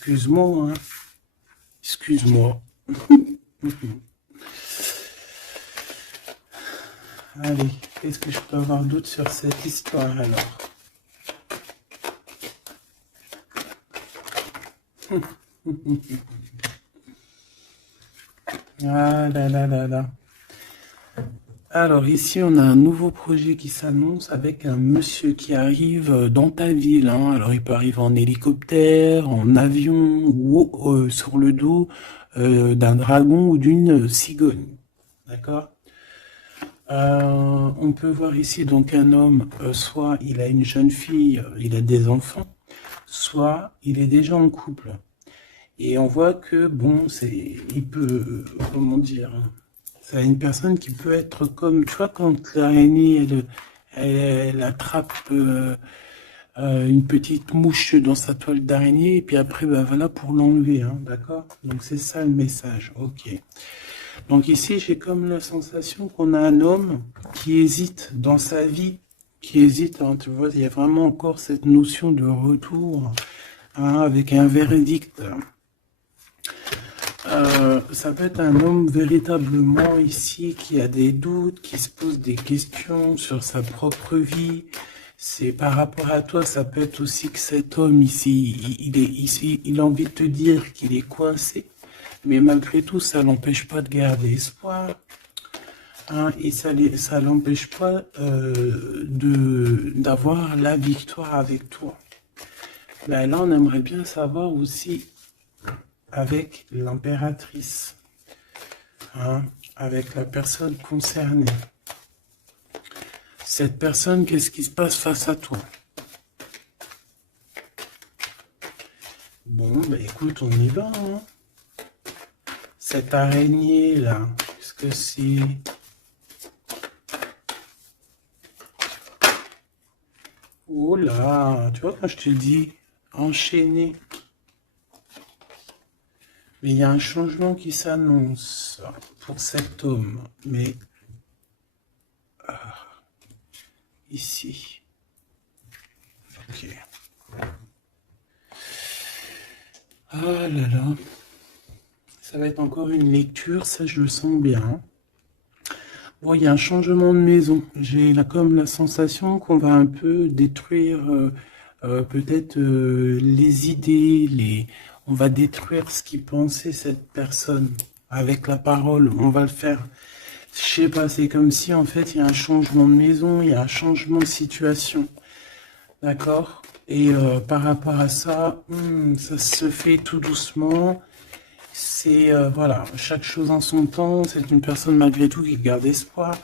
Excuse-moi, hein. Excuse-moi. Allez, qu'est-ce que je peux avoir d'autre sur cette histoire alors? Ah là là là là. Alors ici, on a un nouveau projet qui s'annonce avec un monsieur qui arrive dans ta ville, hein. Alors il peut arriver en hélicoptère, en avion ou sur le dos d'un dragon ou d'une cigogne. D'accord? On peut voir ici donc un homme, soit il a une jeune fille, il a des enfants, soit il est déjà en couple. Et on voit que bon, il peut, comment dire, c'est une personne qui peut être comme, tu vois, quand l'araignée, elle attrape une petite mouche dans sa toile d'araignée, et puis après, ben voilà, pour l'enlever, hein, d'accord? Donc c'est ça le message, ok. Donc ici, j'ai comme la sensation qu'on a un homme qui hésite dans sa vie, qui hésite, hein, tu vois, il y a vraiment encore cette notion de retour, hein, avec un verdict. Ça peut être un homme véritablement ici qui a des doutes, qui se pose des questions sur sa propre vie. C'est par rapport à toi, ça peut être aussi que cet homme ici, il est ici, il a envie de te dire qu'il est coincé, mais malgré tout, ça l'empêche pas de garder espoir, hein, et ça l'empêche pas d'avoir la victoire avec toi. Ben là, on aimerait bien savoir aussi avec l'impératrice, hein, avec la personne concernée. Cette personne, qu'est-ce qui se passe face à toi? Bon, bah écoute, on y va, hein. Cette araignée là, qu'est-ce que c'est? Oh là, tu vois quand je te dis enchaîné. Mais il y a un changement qui s'annonce pour cet homme. Mais ici. Ok. Ah là là. Ça va être encore une lecture, ça je le sens bien. Bon, il y a un changement de maison. J'ai là comme la sensation qu'on va un peu détruire peut-être les idées, on va détruire ce qui pensait cette personne avec la parole. On va le faire. Je sais pas, c'est comme si en fait il y a un changement de maison, il y a un changement de situation. D'accord? Et par rapport à ça, ça se fait tout doucement. C'est voilà, chaque chose en son temps. C'est une personne malgré tout qui garde espoir,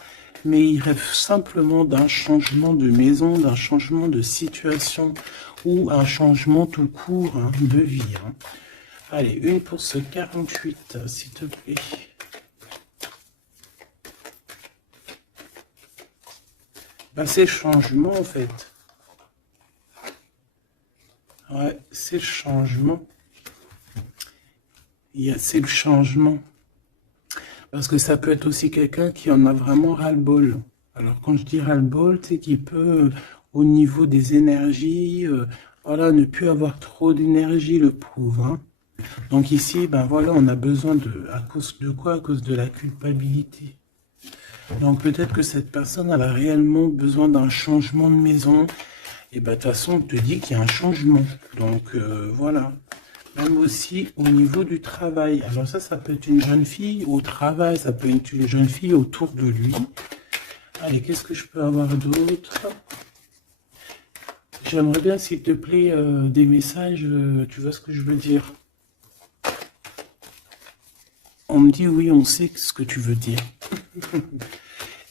mais il rêve simplement d'un changement de maison, d'un changement de situation ou un changement tout court, hein, de vie, hein. Allez, une pour ce 48, s'il te plaît. Ben, c'est le changement en fait. Ouais, c'est le changement. C'est le changement. Parce que ça peut être aussi quelqu'un qui en a vraiment ras-le-bol. Alors quand je dis ras-le-bol, c'est qu'il peut, au niveau des énergies, voilà, ne plus avoir trop d'énergie, le prouve, hein. Donc ici, ben voilà, on a besoin à cause de quoi? À cause de la culpabilité. Donc peut-être que cette personne, elle a réellement besoin d'un changement de maison. Et ben de toute façon, on te dit qu'il y a un changement. Donc voilà. Même aussi au niveau du travail. Alors ça peut être une jeune fille au travail, ça peut être une jeune fille autour de lui. Allez, qu'est-ce que je peux avoir d'autre? J'aimerais bien, s'il te plaît, des messages, tu vois ce que je veux dire? On me dit oui, on sait ce que tu veux dire.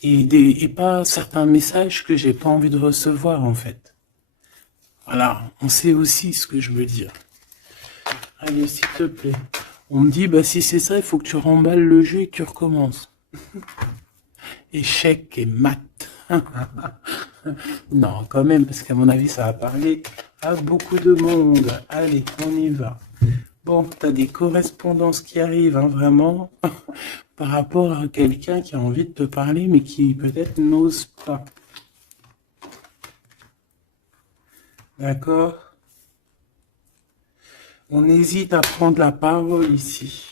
Et pas certains messages que j'ai pas envie de recevoir, en fait. Voilà, on sait aussi ce que je veux dire. Allez, s'il te plaît. On me dit, bah si c'est ça, il faut que tu remballes le jeu et que tu recommences. Échec et mat. Non, quand même, parce qu'à mon avis, ça va parler à beaucoup de monde. Allez, on y va. Bon, t'as des correspondances qui arrivent, hein, vraiment, par rapport à quelqu'un qui a envie de te parler, mais qui peut-être n'ose pas. D'accord? On hésite à prendre la parole ici.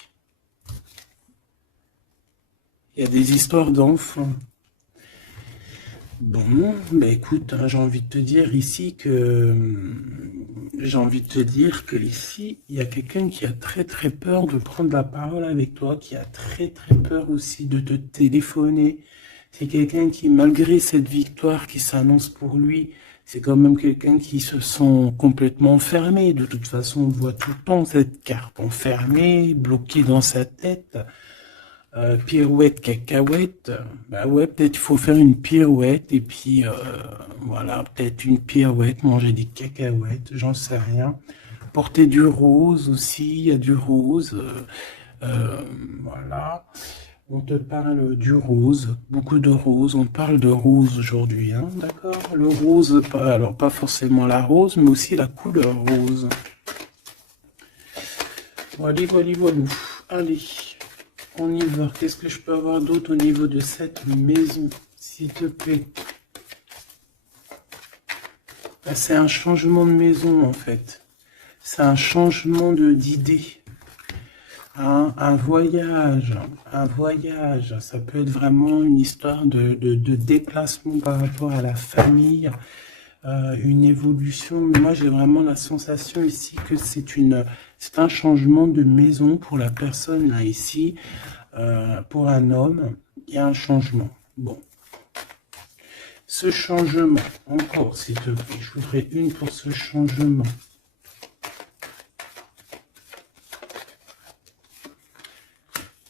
Il y a des histoires d'enfants. Bon, bah écoute, hein, j'ai envie de te dire ici que ici, il y a quelqu'un qui a très très peur de prendre la parole avec toi, qui a très très peur aussi de te téléphoner. C'est quelqu'un qui, malgré cette victoire qui s'annonce pour lui, c'est quand même quelqu'un qui se sent complètement enfermé. De toute façon, on voit tout le temps cette carte enfermée, bloquée dans sa tête. Pirouette, cacahuète, bah ouais, peut-être il faut faire une pirouette et puis voilà, peut-être une pirouette, manger des cacahuètes, j'en sais rien. Porter du rose aussi, il y a du rose, voilà. On te parle du rose, beaucoup de rose, on parle de rose aujourd'hui, hein, d'accord? Le rose, alors pas forcément la rose, mais aussi la couleur rose. Voilà, voilà, voilà. Allez. On y va. Qu'est-ce que je peux avoir d'autre au niveau de cette maison, s'il te plaît? Ben, c'est un changement de maison, en fait. C'est un changement d'idée. Un voyage. Un voyage. Ça peut être vraiment une histoire de déplacement par rapport à la famille. Une évolution. Mais moi, j'ai vraiment la sensation ici que c'est un changement de maison pour la personne là ici. Pour un homme, il y a un changement. Bon. Ce changement, encore s'il te plaît, je voudrais une pour ce changement.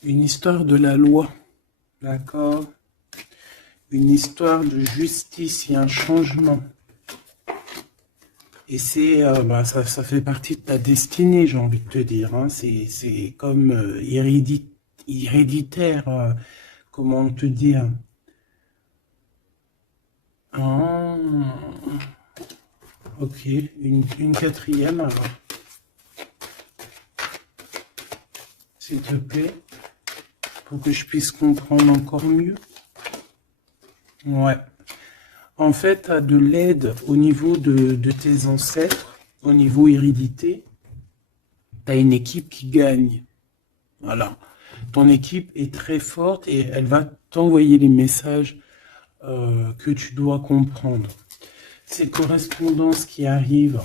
Une histoire de la loi, d'accord? Une histoire de justice, il y a un changement. Et c'est, ça fait partie de ta destinée, j'ai envie de te dire. Hein. C'est comme héréditaire, comment te dire. Ah, ok, une quatrième alors. S'il te plaît, pour que je puisse comprendre encore mieux. Ouais. En fait, tu as de l'aide au niveau de tes ancêtres, au niveau hérédité. Tu as une équipe qui gagne. Voilà. Ton équipe est très forte et elle va t'envoyer les messages que tu dois comprendre. Ces correspondances qui arrivent.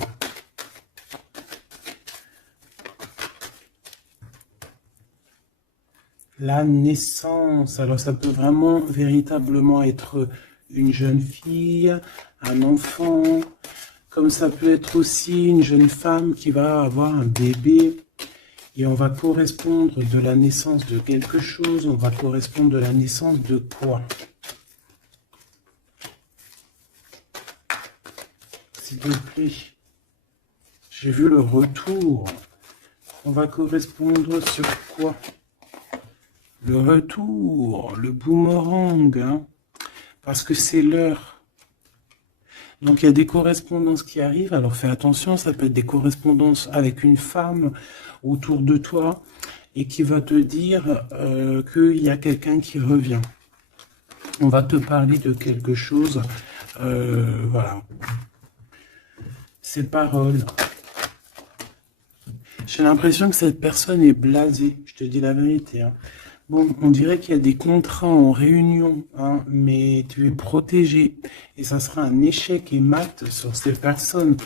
La naissance. Alors ça peut vraiment véritablement être une jeune fille, un enfant, comme ça peut être aussi une jeune femme qui va avoir un bébé. Et on va correspondre de la naissance de quelque chose, on va correspondre de la naissance de quoi? S'il te plaît. J'ai vu le retour. On va correspondre sur quoi? Le retour, le boomerang, hein, parce que c'est l'heure. Donc il y a des correspondances qui arrivent, alors fais attention, ça peut être des correspondances avec une femme autour de toi et qui va te dire qu'il y a quelqu'un qui revient. On va te parler de quelque chose, voilà. Ces paroles. J'ai l'impression que cette personne est blasée, je te dis la vérité. Hein. Bon, on dirait qu'il y a des contrats en réunion, hein, mais tu es protégé. Et ça sera un échec et mat sur ces personnes,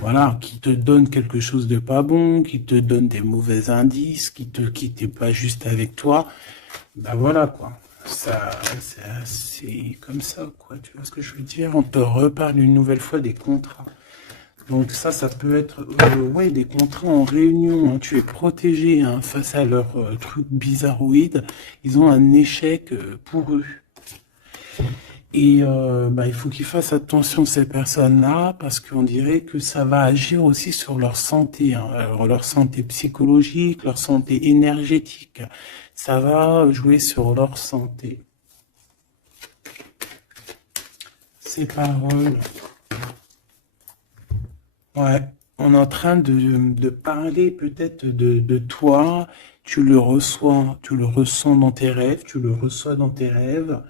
voilà, qui te donnent quelque chose de pas bon, qui te donnent des mauvais indices, qui te quittent pas juste avec toi. Ben voilà, quoi. Ça, c'est comme ça, quoi. Tu vois ce que je veux dire? On te reparle une nouvelle fois des contrats. Donc ça peut être ouais, des contrats en réunion. Hein. Tu es protégé hein, face à leurs trucs bizarroïdes. Ils ont un échec pour eux. Et il faut qu'ils fassent attention ces personnes-là parce qu'on dirait que ça va agir aussi sur leur santé. Hein. Alors leur santé psychologique, leur santé énergétique. Ça va jouer sur leur santé. Ces paroles... Ouais, on est en train de parler peut-être de toi, tu le ressens dans tes rêves, tu le reçois dans tes rêves.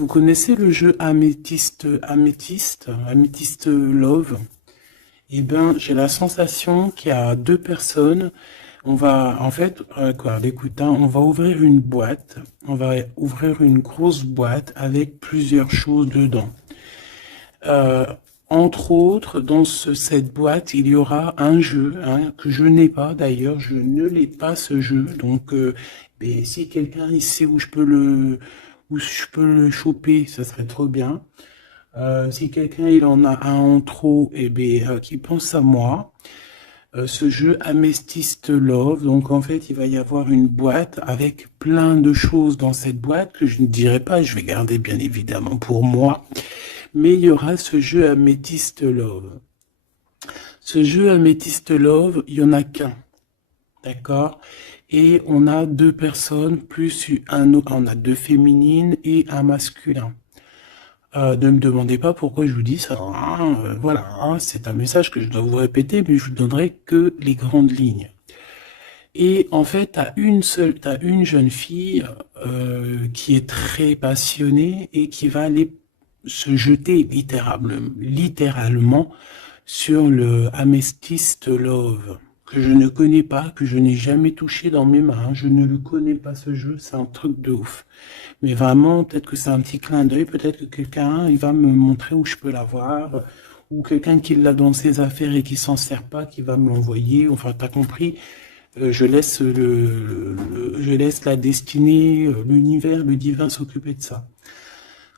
Vous connaissez le jeu Améthyste Love? Eh ben, j'ai la sensation qu'il y a deux personnes. On va, en fait, écoute, hein, on va ouvrir une boîte. On va ouvrir une grosse boîte avec plusieurs choses dedans. Euh, Entre autres, dans cette boîte, il y aura un jeu, hein, que je n'ai pas d'ailleurs. Je ne l'ai pas, ce jeu. Donc, ben, si quelqu'un il sait où je peux le choper, ça serait trop bien. Si quelqu'un il en a un en trop, eh bien, qui pense à moi. Ce jeu Amethyst Love, donc en fait il va y avoir une boîte avec plein de choses dans cette boîte que je ne dirai pas, je vais garder bien évidemment pour moi, mais il y aura ce jeu Amethyst Love. Ce jeu Amethyst Love, il y en a qu'un, d'accord? Et on a deux personnes plus on a deux féminines et un masculin. Ne me demandez pas pourquoi je vous dis ça. Hein, voilà, hein, c'est un message que je dois vous répéter, mais je vous donnerai que les grandes lignes. Et en fait, t'as une jeune fille qui est très passionnée et qui va aller se jeter littéralement sur le Amethyst Love, que je ne connais pas, que je n'ai jamais touché dans mes mains. Je ne le connais pas, ce jeu, c'est un truc de ouf. Mais vraiment, peut-être que c'est un petit clin d'œil, peut-être que quelqu'un, il va me montrer où je peux l'avoir, ou quelqu'un qui l'a dans ses affaires et qui s'en sert pas, qui va me l'envoyer. Enfin, t'as compris, je laisse je laisse la destinée, l'univers, le divin s'occuper de ça.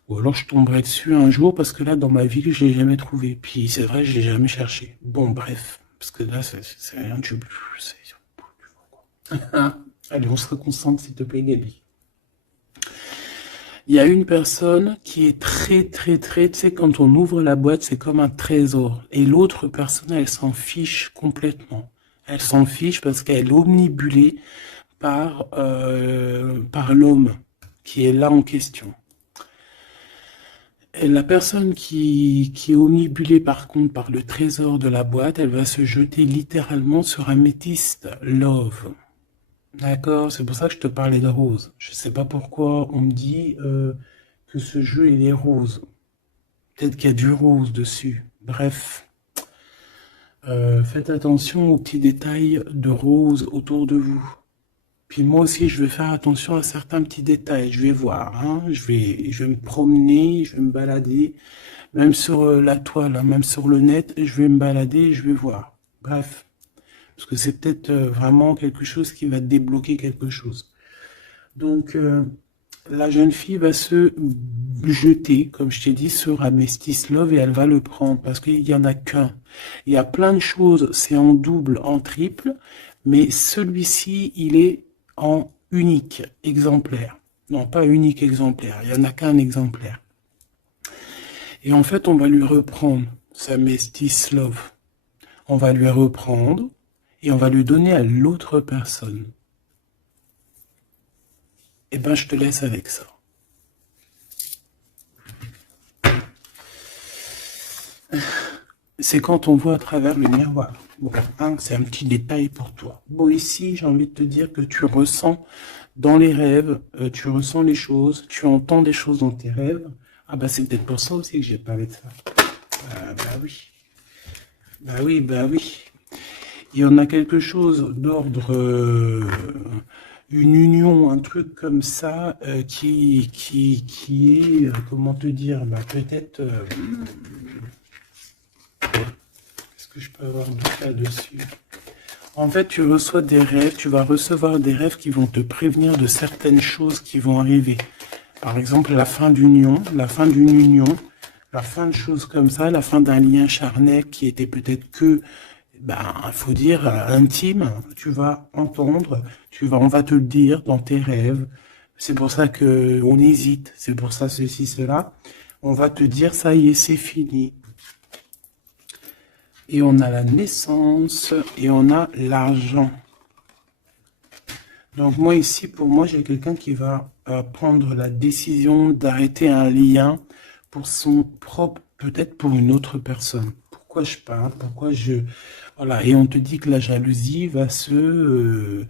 Ou alors je tomberai dessus un jour, parce que là, dans ma vie, je l'ai jamais trouvé. Puis c'est vrai, je l'ai jamais cherché. Bon, bref, parce que là, c'est rien de... Allez, on se reconcentre, s'il te plaît, Gabi. Il y a une personne qui est très, très, très, tu sais, quand on ouvre la boîte, c'est comme un trésor. Et l'autre personne, elle s'en fiche complètement. Elle s'en fiche parce qu'elle est omnibulée par l'homme qui est là en question. Et la personne qui est omnibulée par contre par le trésor de la boîte, elle va se jeter littéralement sur Amethyst Love. D'accord, c'est pour ça que je te parlais de rose. Je sais pas pourquoi on me dit que ce jeu il est rose. Peut-être qu'il y a du rose dessus. Bref, faites attention aux petits détails de rose autour de vous. Puis moi aussi, je vais faire attention à certains petits détails. Je vais voir, hein. Je vais me promener, je vais me balader, même sur la toile, hein, même sur le net, je vais me balader, et je vais voir. Bref. Parce que c'est peut-être vraiment quelque chose qui va débloquer quelque chose. Donc, la jeune fille va se jeter, comme je t'ai dit, sur Amethyst Love et elle va le prendre parce qu'il n'y en a qu'un. Il y a plein de choses, c'est en double, en triple, mais celui-ci, il est en unique exemplaire. Non, pas unique exemplaire, il n'y en a qu'un exemplaire. Et en fait, on va lui reprendre sa Amethyst Love. On va lui reprendre et on va lui donner à l'autre personne. Eh ben, je te laisse avec ça. C'est quand on voit à travers le miroir. Bon, hein, c'est un petit détail pour toi. Bon, ici, j'ai envie de te dire que tu ressens dans les rêves, tu ressens les choses, tu entends des choses dans tes rêves. Ah bah c'est peut-être pour ça aussi que j'ai parlé de ça. Bah oui. Bah oui, bah oui. Il y en a quelque chose d'ordre, une union, un truc comme ça, qui est, comment te dire, bah peut-être, est-ce que je peux avoir du là-dessus? En fait, tu reçois des rêves, tu vas recevoir des rêves qui vont te prévenir de certaines choses qui vont arriver. Par exemple, la fin d'une union, la fin de choses comme ça, la fin d'un lien charnel qui était peut-être que, ben, faut dire, intime, tu vas entendre, on va te le dire dans tes rêves. C'est pour ça que on hésite, c'est pour ça ceci, cela. On va te dire, ça y est, c'est fini. Et on a la naissance et on a l'argent. Donc moi ici, pour moi, j'ai quelqu'un qui va prendre la décision d'arrêter un lien pour son propre, peut-être pour une autre personne. Pourquoi je parle? Voilà, et on te dit que la jalousie va se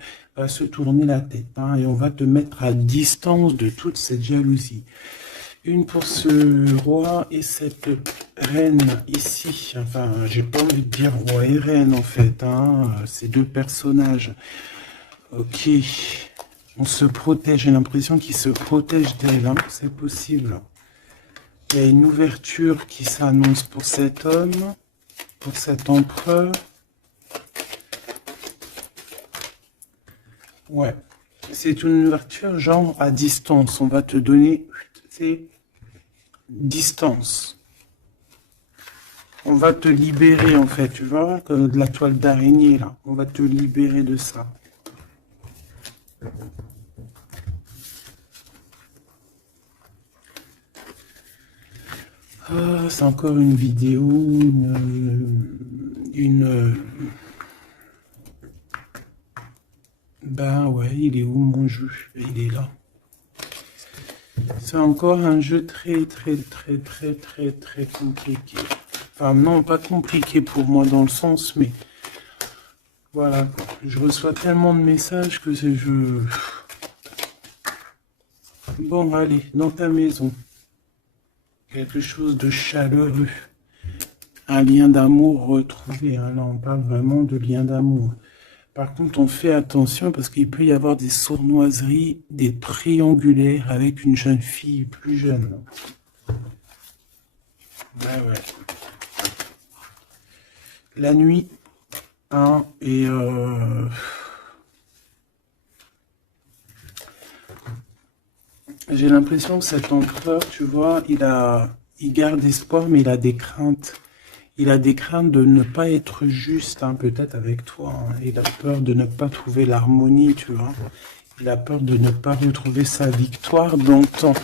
tourner la tête, hein, et on va te mettre à distance de toute cette jalousie. Une pour ce roi et cette reine ici. Enfin, j'ai pas envie de dire roi et reine en fait. Hein. Ces deux personnages. Ok. On se protège. J'ai l'impression qu'ils se protègent d'elle. Hein. C'est possible. Il y a une ouverture qui s'annonce pour cet homme. Pour cet empereur. Ouais. C'est une ouverture genre à distance. On va te donner... C'est distance. On va te libérer en fait, tu vois, comme de la toile d'araignée là. On va te libérer de ça. Ah, c'est encore une vidéo, Ben ouais, il est où mon jeu? Il est là. C'est encore un jeu très compliqué. Enfin non, pas compliqué pour moi dans le sens, mais voilà, je reçois tellement de messages que c'est je... Bon, allez, dans ta maison. Quelque chose de chaleureux. Un lien d'amour retrouvé. Hein. Là, on parle vraiment de lien d'amour. Par contre, on fait attention parce qu'il peut y avoir des sournoiseries, des triangulaires avec une jeune fille plus jeune. Ouais. La nuit, hein, et j'ai l'impression que cet empereur, tu vois, il garde espoir, mais il a des craintes. Il a des craintes de ne pas être juste, hein, peut-être avec toi. Hein. Il a peur de ne pas trouver l'harmonie, tu vois. Il a peur de ne pas retrouver sa victoire dans le temps.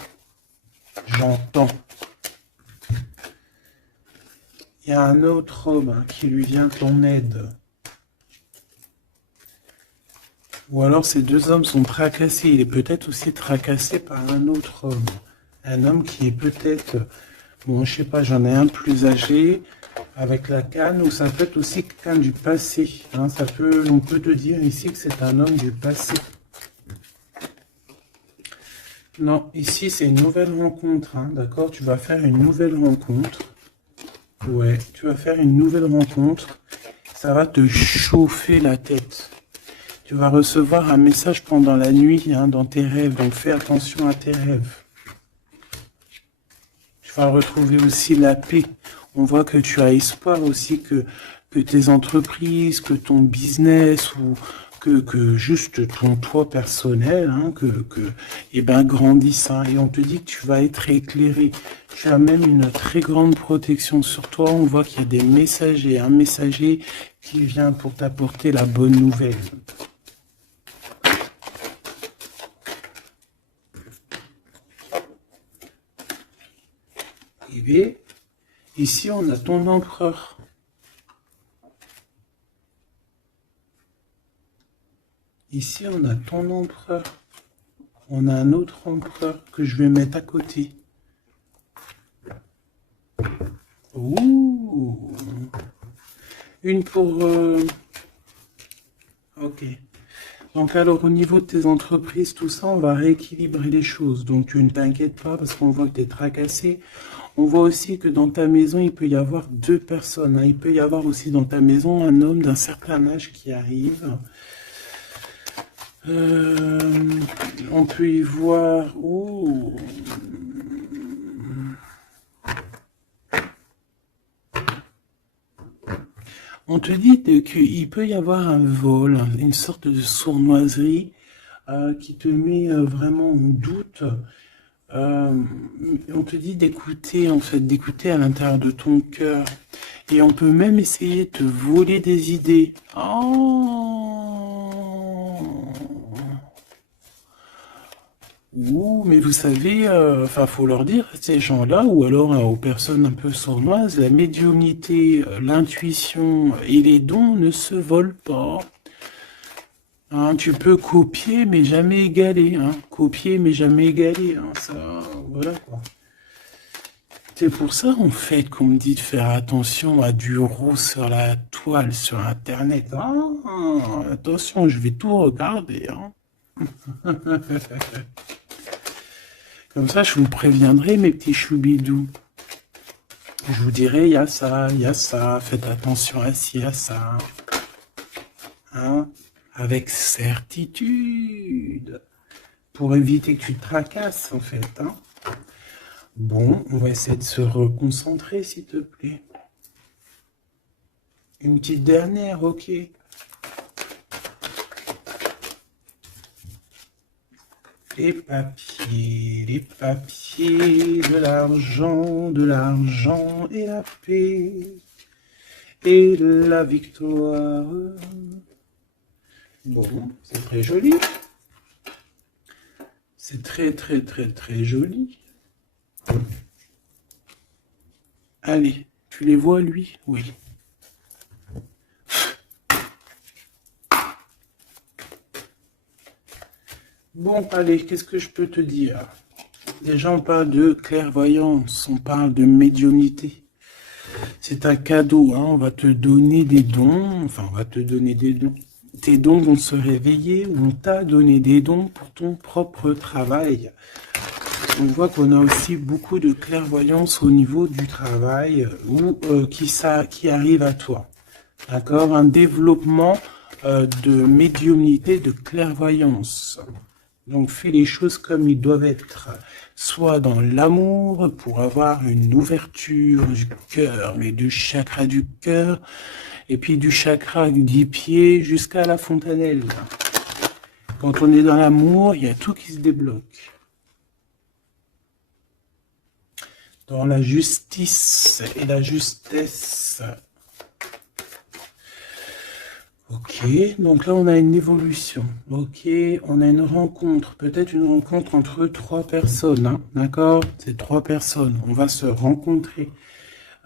J'entends. Il y a un autre homme hein, qui lui vient en aide. Ou alors ces deux hommes sont tracassés. Il est peut-être aussi tracassé par un autre homme. Un homme qui est peut-être... Bon, je sais pas, j'en ai un plus âgé... avec la canne, ou ça peut être aussi quelqu'un du passé. Hein, on peut te dire ici que c'est un homme du passé. Non, ici c'est une nouvelle rencontre, hein, d'accord? Tu vas faire une nouvelle rencontre. Ouais, tu vas faire une nouvelle rencontre. Ça va te chauffer la tête. Tu vas recevoir un message pendant la nuit, hein, dans tes rêves, donc fais attention à tes rêves. Tu vas retrouver aussi la paix. On voit que tu as espoir aussi que tes entreprises, que ton business ou que juste ton toi personnel, hein, eh ben, grandisse. Hein, et on te dit que tu vas être éclairé. Tu as même une très grande protection sur toi. On voit qu'il y a des messagers, un messager qui vient pour t'apporter la bonne nouvelle. Et bien, ici, on a ton empereur. Ici, on a ton empereur. On a un autre empereur que je vais mettre à côté. Ouh. Une pour... Ok. Donc alors, au niveau de tes entreprises, tout ça, on va rééquilibrer les choses. Donc, tu ne t'inquiètes pas parce qu'on voit que tu es tracassé. On voit aussi que dans ta maison, il peut y avoir deux personnes. Hein. Il peut y avoir aussi dans ta maison un homme d'un certain âge qui arrive. On peut y voir... Oh. On te dit qu'il peut y avoir un vol, une sorte de sournoiserie qui te met vraiment en doute. On te dit d'écouter, en fait, d'écouter à l'intérieur de ton cœur. Et on peut même essayer de te voler des idées. Oh. Ouh, mais vous savez, enfin, faut leur dire, ces gens-là, ou alors aux personnes un peu sournoises, la médiumnité, l'intuition et les dons ne se volent pas. Hein, tu peux copier, mais jamais égaler. Hein. Copier, mais jamais égaler. Hein. Ça, voilà quoi. C'est pour ça, en fait, qu'on me dit de faire attention à du rose sur la toile, sur Internet. Ah, attention, je vais tout regarder. Hein. Comme ça, je vous préviendrai, mes petits choubidous. Je vous dirai, il y a ça, faites attention à ci, à ça. Hein? Avec certitude. Pour éviter que tu te tracasses, en fait. Hein? Bon, on va essayer de se reconcentrer, s'il te plaît. Une petite dernière, ok. Les papiers, de l'argent et la paix et la victoire. Bon, c'est très joli. C'est très, très, très, très joli. Allez, tu les vois, lui? Oui. Bon, allez, qu'est-ce que je peux te dire? Déjà, on parle de clairvoyance, on parle de médiumnité. C'est un cadeau, hein, on va te donner des dons, enfin, on va te donner des dons. Tes dons vont se réveiller, on t'a donné des dons pour ton propre travail. On voit qu'on a aussi beaucoup de clairvoyance au niveau du travail ou qui arrive à toi. D'accord? Un développement de médiumnité, de clairvoyance. Donc, fais les choses comme ils doivent être. Soit dans l'amour, pour avoir une ouverture du cœur, mais du chakra du cœur, et puis du chakra du pied jusqu'à la fontanelle. Quand on est dans l'amour, il y a tout qui se débloque. Dans la justice et la justesse. Ok, donc là on a une évolution. Ok, on a une rencontre, peut-être une rencontre entre 3 personnes, hein, d'accord? C'est 3 personnes, on va se rencontrer.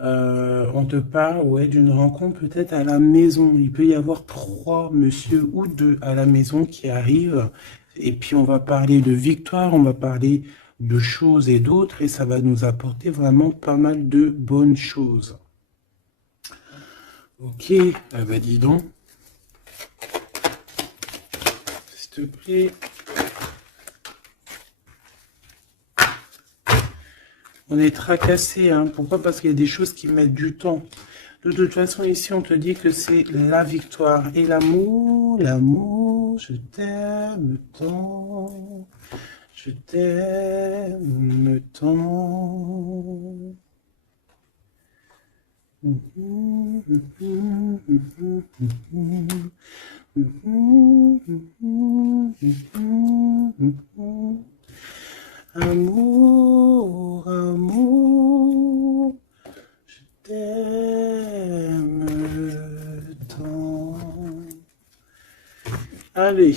On te parle, ouais, d'une rencontre peut-être à la maison. Il peut y avoir 3 monsieur ou 2 à la maison qui arrivent. Et puis on va parler de victoire, on va parler de choses et d'autres, et ça va nous apporter vraiment pas mal de bonnes choses. Ok, ah bah dis donc. S'il te plaît. On est tracassé, hein. Pourquoi? Parce qu'il y a des choses qui mettent du temps. De toute façon, ici, on te dit que c'est la victoire. Et l'amour, je t'aime tant. Je t'aime tant. Amour, amour, je t'aime tant. Allez.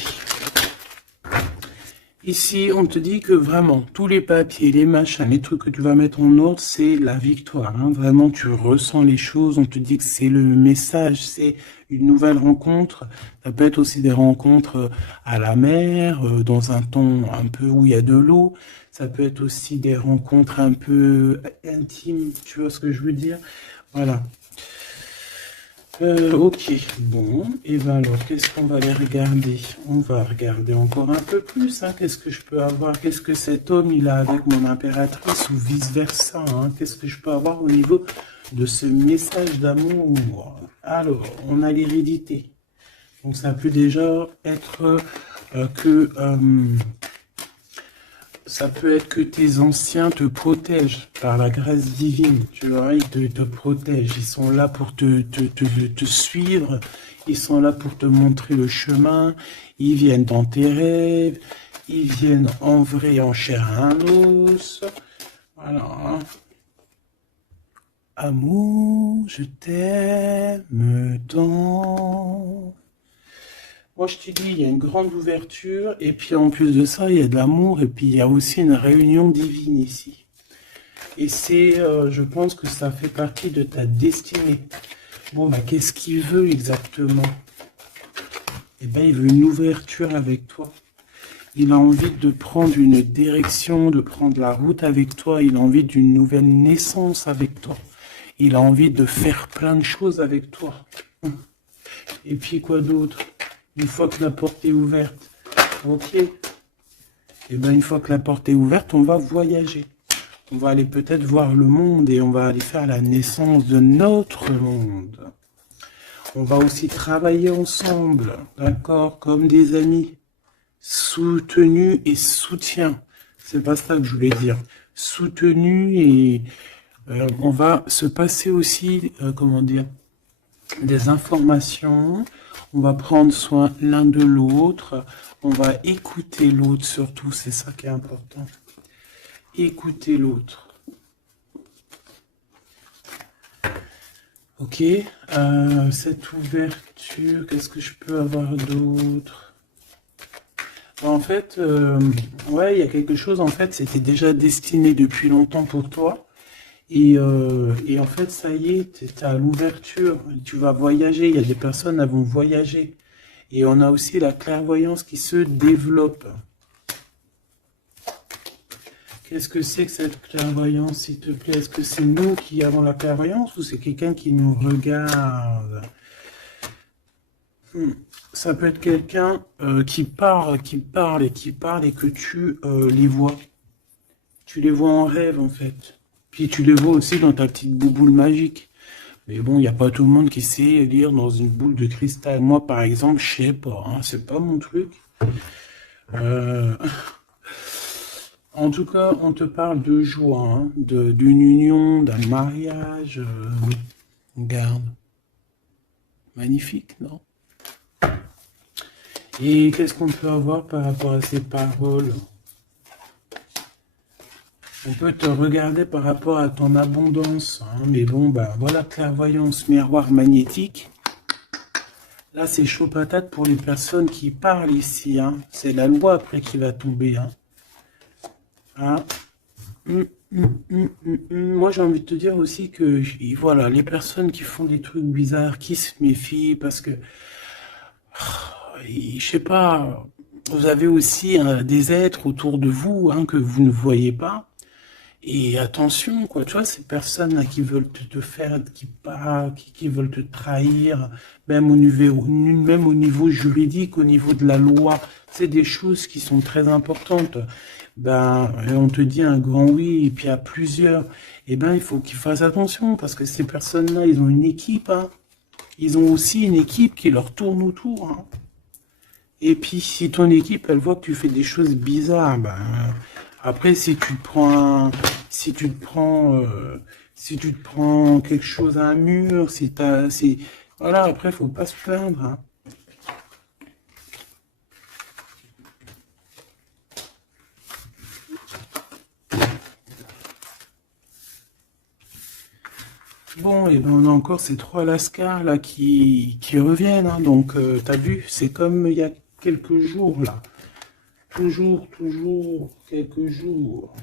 Ici, on te dit que vraiment, tous les papiers, les machins, les trucs que tu vas mettre en ordre, c'est la victoire. Hein. Vraiment, tu ressens les choses, on te dit que c'est le message, c'est une nouvelle rencontre. Ça peut être aussi des rencontres à la mer, dans un ton un peu où il y a de l'eau. Ça peut être aussi des rencontres un peu intimes, tu vois ce que je veux dire? Voilà. Ok, bon, et ben alors, qu'est-ce qu'on va aller regarder? On va regarder encore un peu plus, hein. Qu'est-ce que je peux avoir? Qu'est-ce que cet homme, il a avec mon impératrice ou vice-versa, hein? Qu'est-ce que je peux avoir au niveau de ce message d'amour? Alors, on a l'hérédité. Donc, ça peut déjà être ça peut être que tes anciens te protègent par la grâce divine, tu vois, ils te protègent, ils sont là pour te suivre, ils sont là pour te montrer le chemin, ils viennent dans tes rêves, ils viennent en vrai, en chair et en os, voilà. Amour, je t'aime tant. Moi, je te dis, il y a une grande ouverture, et puis en plus de ça, il y a de l'amour, et puis il y a aussi une réunion divine ici. Et c'est, je pense que ça fait partie de ta destinée. Bon, bah, qu'est-ce qu'il veut exactement? Eh bien, il veut une ouverture avec toi. Il a envie de prendre une direction, de prendre la route avec toi. Il a envie d'une nouvelle naissance avec toi. Il a envie de faire plein de choses avec toi. Et puis, quoi d'autre? Une fois que la porte est ouverte. Ok. Et bien, une fois que la porte est ouverte, on va voyager. On va aller peut-être voir le monde et on va aller faire la naissance de notre monde. On va aussi travailler ensemble, d'accord, comme des amis, soutenus et soutien. C'est pas ça que je voulais dire. Soutenus et on va se passer aussi, comment dire, des informations. On va prendre soin l'un de l'autre. On va écouter l'autre surtout, c'est ça qui est important. Écouter l'autre. Ok, cette ouverture, qu'est-ce que je peux avoir d'autre? En fait, ouais, il y a quelque chose, en fait, c'était déjà destiné depuis longtemps pour toi. Et en fait, ça y est, tu es à l'ouverture, tu vas voyager, il y a des personnes qui vont voyager. Et on a aussi la clairvoyance qui se développe. Qu'est-ce que c'est que cette clairvoyance, s'il te plaît? Est-ce que c'est nous qui avons la clairvoyance ou c'est quelqu'un qui nous regarde? Ça peut être quelqu'un qui parle et que tu les vois. Tu les vois en rêve, en fait. Puis tu les vois aussi dans ta petite bouboule magique. Mais bon, il n'y a pas tout le monde qui sait lire dans une boule de cristal. Moi, par exemple, je sais pas, hein, c'est pas mon truc. En tout cas, on te parle de joie, hein, d'une union, d'un mariage. Oui, regarde. Magnifique, non? Et qu'est-ce qu'on peut avoir par rapport à ces paroles? On peut te regarder par rapport à ton abondance, hein, mais bon, bah voilà, clairvoyance, miroir magnétique. Là, c'est chaud patate pour les personnes qui parlent ici, hein. C'est la loi après qui va tomber, hein. Hein. Moi, j'ai envie de te dire aussi que, voilà, les personnes qui font des trucs bizarres, qui se méfient, parce que, je sais pas, vous avez aussi des êtres autour de vous, hein, que vous ne voyez pas. Et attention, quoi, tu vois, ces personnes-là qui veulent te faire, qui parlent, qui veulent te trahir, même au niveau juridique, au niveau de la loi, c'est des choses qui sont très importantes. Ben, on te dit un grand oui, et puis à plusieurs, eh ben, il faut qu'ils fassent attention, parce que ces personnes-là, ils ont une équipe, hein. Ils ont aussi une équipe qui leur tourne autour, hein. Et puis, si ton équipe, elle voit que tu fais des choses bizarres, ben, après, si tu te prends quelque chose à un mur, voilà, après, faut pas se plaindre, hein. Bon, et ben on a encore ces trois Lascars là qui reviennent, hein. Donc, t'as vu, c'est comme il y a quelques jours là. Toujours, quelques jours.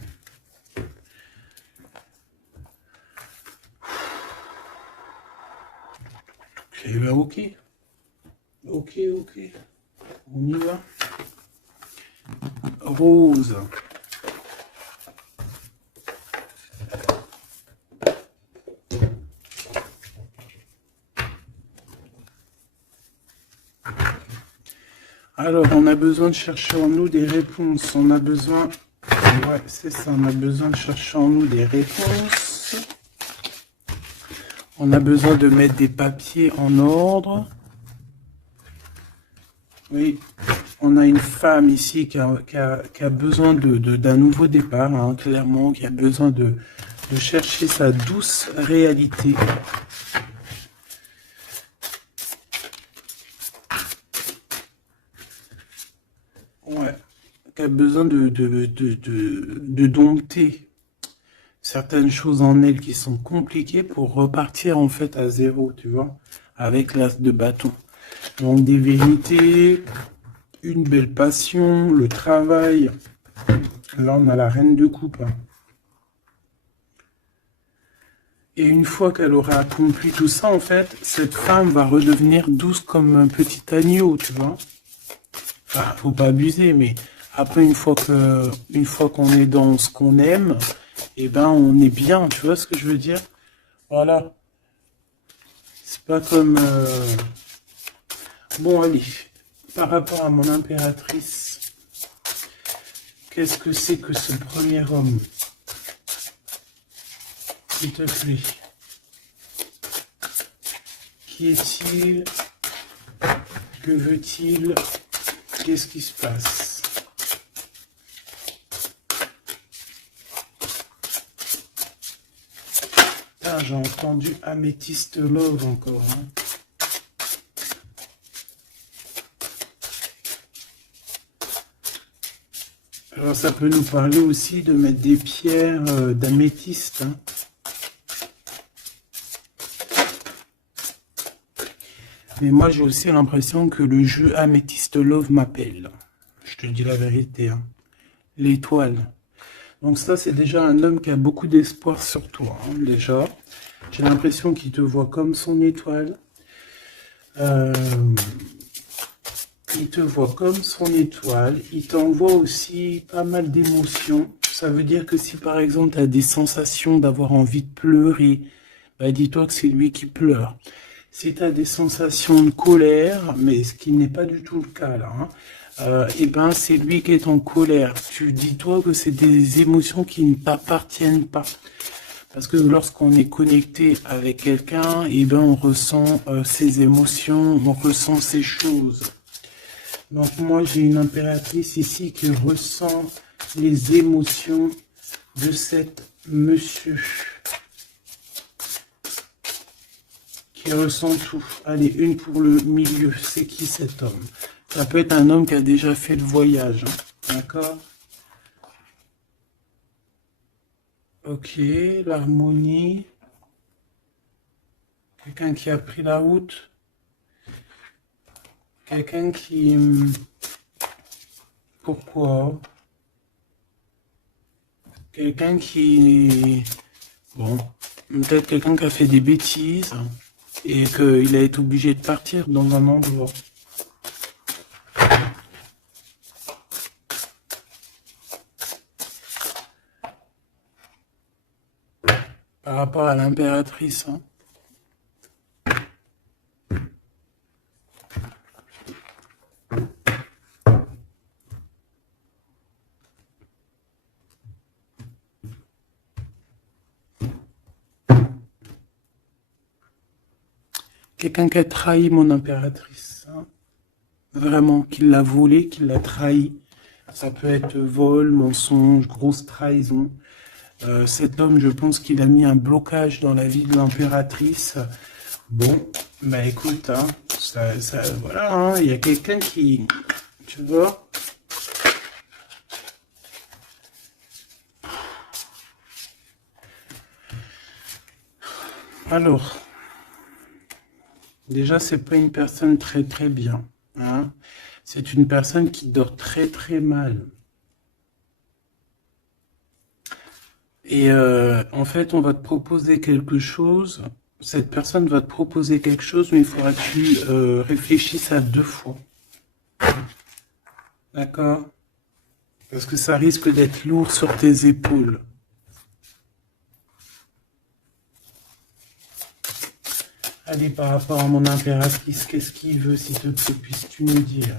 Eh ben, ok. Ok. On y va. Rose. Alors, on a besoin de chercher en nous des réponses. On a besoin... Ouais, c'est ça, on a besoin de chercher en nous des réponses. On a besoin de mettre des papiers en ordre. Oui, on a une femme ici qui a besoin d'un nouveau départ, hein, clairement, qui a besoin de chercher sa douce réalité. Ouais, qui a besoin de dompter certaines choses en elle qui sont compliquées pour repartir en fait à zéro, tu vois, avec l'as de bâton. Donc des vérités, une belle passion, le travail. Là, on a la reine de coupe. Et une fois qu'elle aura accompli tout ça, en fait, cette femme va redevenir douce comme un petit agneau, tu vois. Enfin, faut pas abuser, mais après, une fois qu'on est dans ce qu'on aime, eh ben, on est bien, tu vois ce que je veux dire? Voilà. C'est pas comme... Bon, allez, par rapport à mon impératrice, Qu'est-ce que c'est que ce premier homme? S'il te plaît. Qui est-il? Que veut-il? Qu'est-ce qui se passe? Ah, j'ai entendu Amethyst Love encore. Hein. Alors ça peut nous parler aussi de mettre des pierres d'améthyste. Hein. Mais moi j'ai aussi l'impression que le jeu Amethyst Love m'appelle. Je te dis la vérité. Hein. L'étoile. Donc ça c'est déjà un homme qui a beaucoup d'espoir sur toi. Hein, déjà. J'ai l'impression qu'il te voit comme son étoile. Il te voit comme son étoile. Il t'envoie aussi pas mal d'émotions. Ça veut dire que si par exemple tu as des sensations d'avoir envie de pleurer, bah, dis-toi que c'est lui qui pleure. Si tu as des sensations de colère, mais ce qui n'est pas du tout le cas là, hein, et ben c'est lui qui est en colère. Tu dis-toi que c'est des émotions qui ne t'appartiennent pas. Parce que lorsqu'on est connecté avec quelqu'un, et ben on ressent ses émotions, on ressent ses choses. Donc moi j'ai une impératrice ici qui ressent les émotions de cet monsieur. Qui ressent tout. Allez, une pour le milieu. C'est qui cet homme? Ça peut être un homme qui a déjà fait le voyage. Hein. D'accord? Ok, l'harmonie. Quelqu'un qui a pris la route. Quelqu'un qui... Pourquoi? Quelqu'un qui... Bon, peut-être quelqu'un qui a fait des bêtises et qu'il a été obligé de partir dans un endroit. Par rapport à l'impératrice, hein. Quelqu'un qui a trahi mon impératrice. Hein. Vraiment, qui l'a volé, qui l'a trahi. Ça peut être vol, mensonge, grosse trahison. Cet homme, je pense qu'il a mis un blocage dans la vie de l'impératrice. Bon, bah écoute, hein, voilà, hein, il y a quelqu'un qui... Tu vois? Alors... Déjà, c'est pas une personne très très bien. Hein. C'est une personne qui dort très très mal. Et en fait, on va te proposer quelque chose. Cette personne va te proposer quelque chose, mais il faudra que tu réfléchisses à 2 fois. D'accord? Parce que ça risque d'être lourd sur tes épaules. Allez, par rapport à mon impératrice, qu'est-ce qu'il veut, s'il te plaît, puisses-tu nous dire?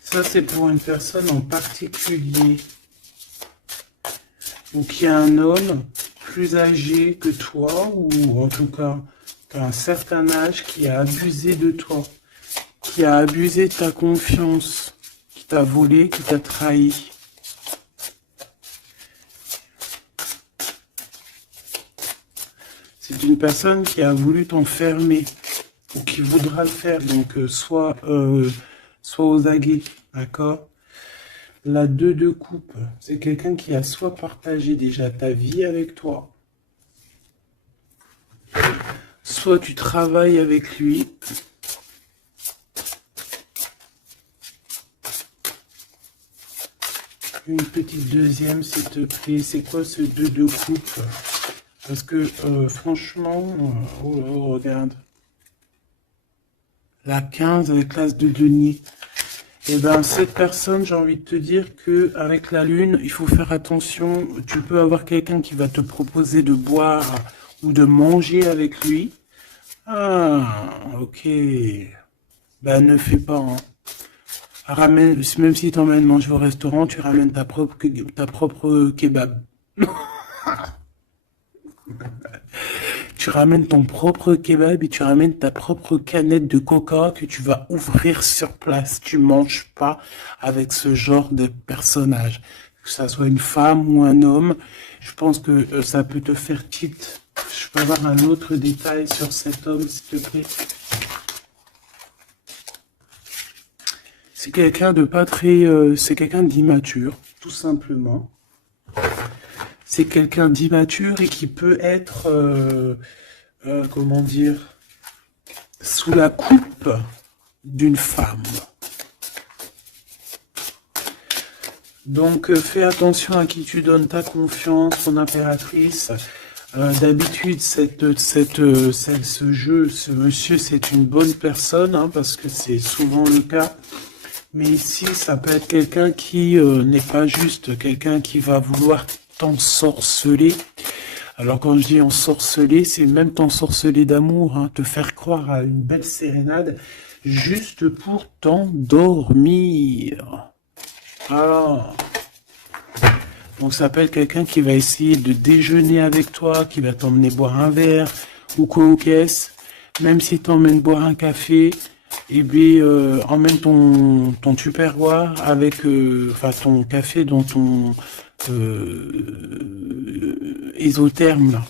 Ça, c'est pour une personne en particulier. Donc, il y a un homme plus âgé que toi, ou en tout cas... un certain âge qui a abusé de toi, qui a abusé de ta confiance, qui t'a volé, qui t'a trahi. C'est une personne qui a voulu t'enfermer, ou qui voudra le faire, donc soit aux aguets, d'accord? La 2 de coupe, c'est quelqu'un qui a soit partagé déjà ta vie avec toi, soit tu travailles avec lui. Une petite deuxième, s'il te plaît. C'est quoi ce 2 de coupe? Parce que, franchement... oh là, regarde. La 15 avec l'as de denier. Eh ben, cette personne, j'ai envie de te dire que avec la lune, il faut faire attention. Tu peux avoir quelqu'un qui va te proposer de boire ou de manger avec lui. Ah, ok. Ben, ne fais pas, hein. Ramène, même si t'emmènes manger au restaurant, tu ramènes ta propre kebab. Tu ramènes ton propre kebab et tu ramènes ta propre canette de coca que tu vas ouvrir sur place. Tu manges pas avec ce genre de personnage. Que ça soit une femme ou un homme, je pense que ça peut te faire tilt. Je peux avoir un autre détail sur cet homme, s'il te plaît. C'est quelqu'un de pas très... c'est quelqu'un d'immature, tout simplement. C'est quelqu'un d'immature et qui peut être... comment dire, sous la coupe d'une femme. Donc fais attention à qui tu donnes ta confiance, ton impératrice. D'habitude, ce jeu, ce monsieur, c'est une bonne personne, hein, parce que c'est souvent le cas. Mais ici, ça peut être quelqu'un qui n'est pas juste quelqu'un qui va vouloir t'ensorceler. Alors quand je dis ensorceler, c'est même t'ensorceler d'amour, hein, te faire croire à une belle sérénade, juste pour t'endormir. Alors, donc ça peut être quelqu'un qui va essayer de déjeuner avec toi, qui va t'emmener boire un verre, ou quoi aux caisses, même si t'emmènes boire un café, et bien emmène ton tupperware avec, enfin ton café dans ton isotherme là,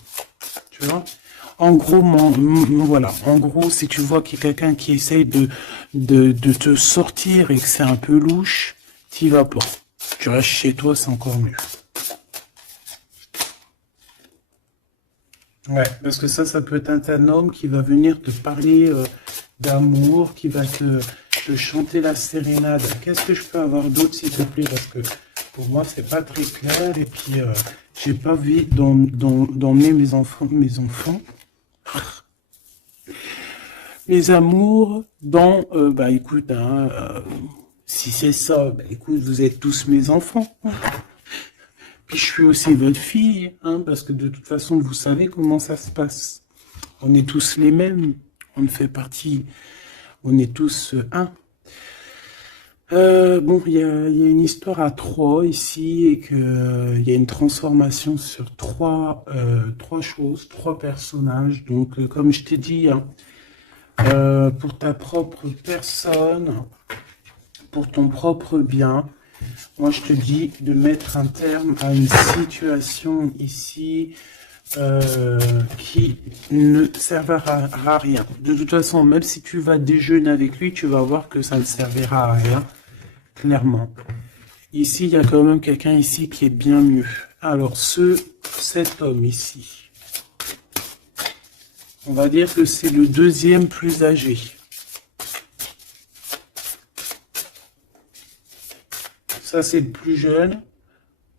tu vois. En gros, voilà. En gros, si tu vois qu'il y a quelqu'un qui essaye de te sortir et que c'est un peu louche, t'y vas pas. Tu restes chez toi, c'est encore mieux. Ouais, parce que ça peut être un homme qui va venir te parler d'amour, qui va te chanter la sérénade. Qu'est-ce que je peux avoir d'autre, s'il te plaît? Parce que pour moi, c'est pas très clair. Et puis, j'ai pas envie d'emmener mes enfants, mes amours dans, bah écoute, hein, si c'est ça, bah écoute, vous êtes tous mes enfants. Puis je suis aussi votre fille, hein, parce que de toute façon, vous savez comment ça se passe. On est tous les mêmes, on fait partie, on est tous un. Bon, il y a une histoire à trois ici et que il y a une transformation sur trois choses, trois personnages. Donc, comme je t'ai dit, hein, pour ta propre personne, pour ton propre bien, moi je te dis de mettre un terme à une situation ici qui ne servira à rien. De toute façon, même si tu vas déjeuner avec lui, tu vas voir que ça ne servira à rien, clairement. Ici, il y a quand même quelqu'un ici qui est bien mieux. Alors, cet homme ici, on va dire que c'est le deuxième plus âgé. Ça, c'est le plus jeune.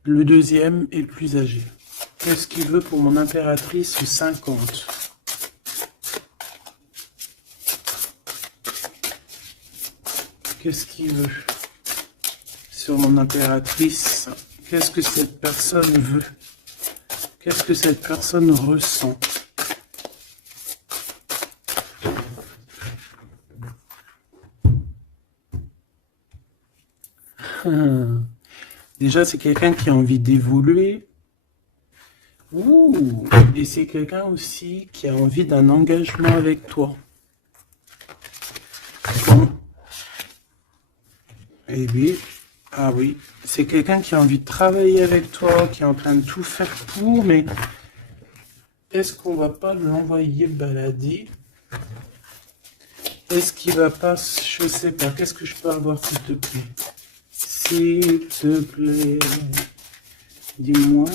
Le deuxième est le plus âgé. Qu'est-ce qu'il veut pour mon impératrice 50? Qu'est-ce qu'il veut sur mon impératrice? Qu'est-ce que cette personne veut? Qu'est-ce que cette personne ressent? Déjà, c'est quelqu'un qui a envie d'évoluer. Ouh, et c'est quelqu'un aussi qui a envie d'un engagement avec toi. Et oui, ah oui, c'est quelqu'un qui a envie de travailler avec toi, qui est en train de tout faire pour, mais est-ce qu'on va pas l'envoyer balader? Est-ce qu'il va pas, je sais pas, qu'est-ce que je peux avoir, s'il te plaît? S'il te plaît, dis-moi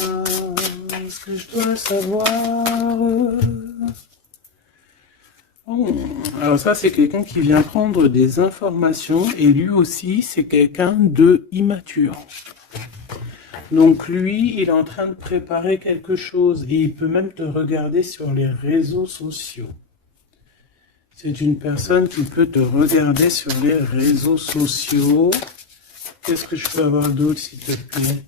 ce que je dois savoir. Oh, alors ça, c'est quelqu'un qui vient prendre des informations et lui aussi, c'est quelqu'un de immature. Donc lui, il est en train de préparer quelque chose et il peut même te regarder sur les réseaux sociaux. C'est une personne qui peut te regarder sur les réseaux sociaux. Qu'est-ce que je peux avoir d'autre, s'il te plaît?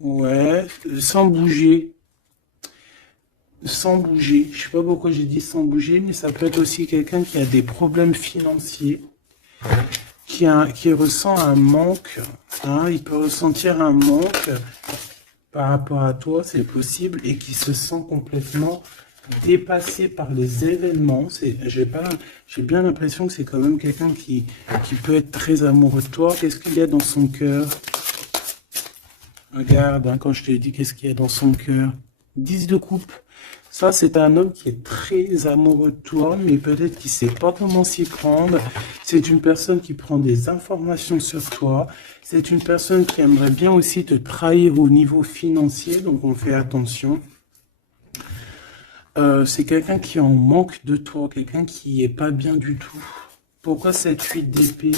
Ouais, sans bouger. Sans bouger. Je sais pas pourquoi j'ai dit sans bouger, mais ça peut être aussi quelqu'un qui a des problèmes financiers, qui ressent un manque. Hein, il peut ressentir un manque par rapport à toi, c'est possible, et qui se sent complètement dépassé par les événements. J'ai bien l'impression que c'est quand même quelqu'un qui peut être très amoureux de toi. Qu'est-ce qu'il y a dans son cœur? Regarde, hein, quand je te dis qu'est-ce qu'il y a dans son cœur. 10 de coupe. Ça, c'est un homme qui est très amoureux de toi, mais peut-être qu'il ne sait pas comment s'y prendre. C'est une personne qui prend des informations sur toi. C'est une personne qui aimerait bien aussi te trahir au niveau financier, donc on fait attention. C'est quelqu'un qui en manque de toi, quelqu'un qui est pas bien du tout. Pourquoi cette 8 d'épée?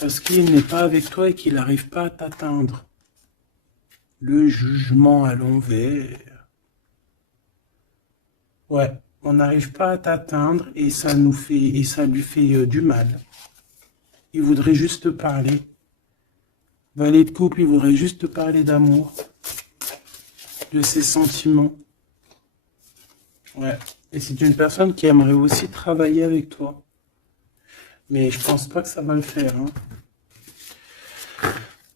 Parce qu'il n'est pas avec toi et qu'il n'arrive pas à t'atteindre. Le jugement à l'envers. Ouais, on n'arrive pas à t'atteindre et ça lui fait du mal. Il voudrait juste te parler. Valet de couple, il voudrait juste te parler d'amour, de ses sentiments. Ouais, et c'est une personne qui aimerait aussi travailler avec toi. Mais je pense pas que ça va le faire. Hein.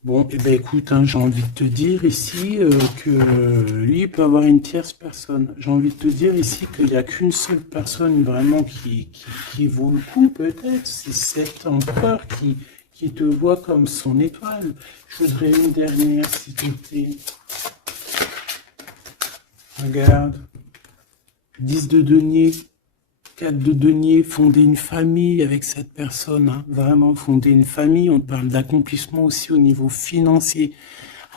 Bon, et ben écoute, hein, j'ai envie de te dire ici que lui peut avoir une tierce personne. J'ai envie de te dire ici qu'il n'y a qu'une seule personne vraiment qui vaut le coup, peut-être. C'est cet empereur qui te voit comme son étoile. Je voudrais une dernière, s'il te plaît. Regarde. 10 de denier. 4 de denier, fonder une famille avec cette personne, hein, vraiment fonder une famille, on parle d'accomplissement aussi au niveau financier.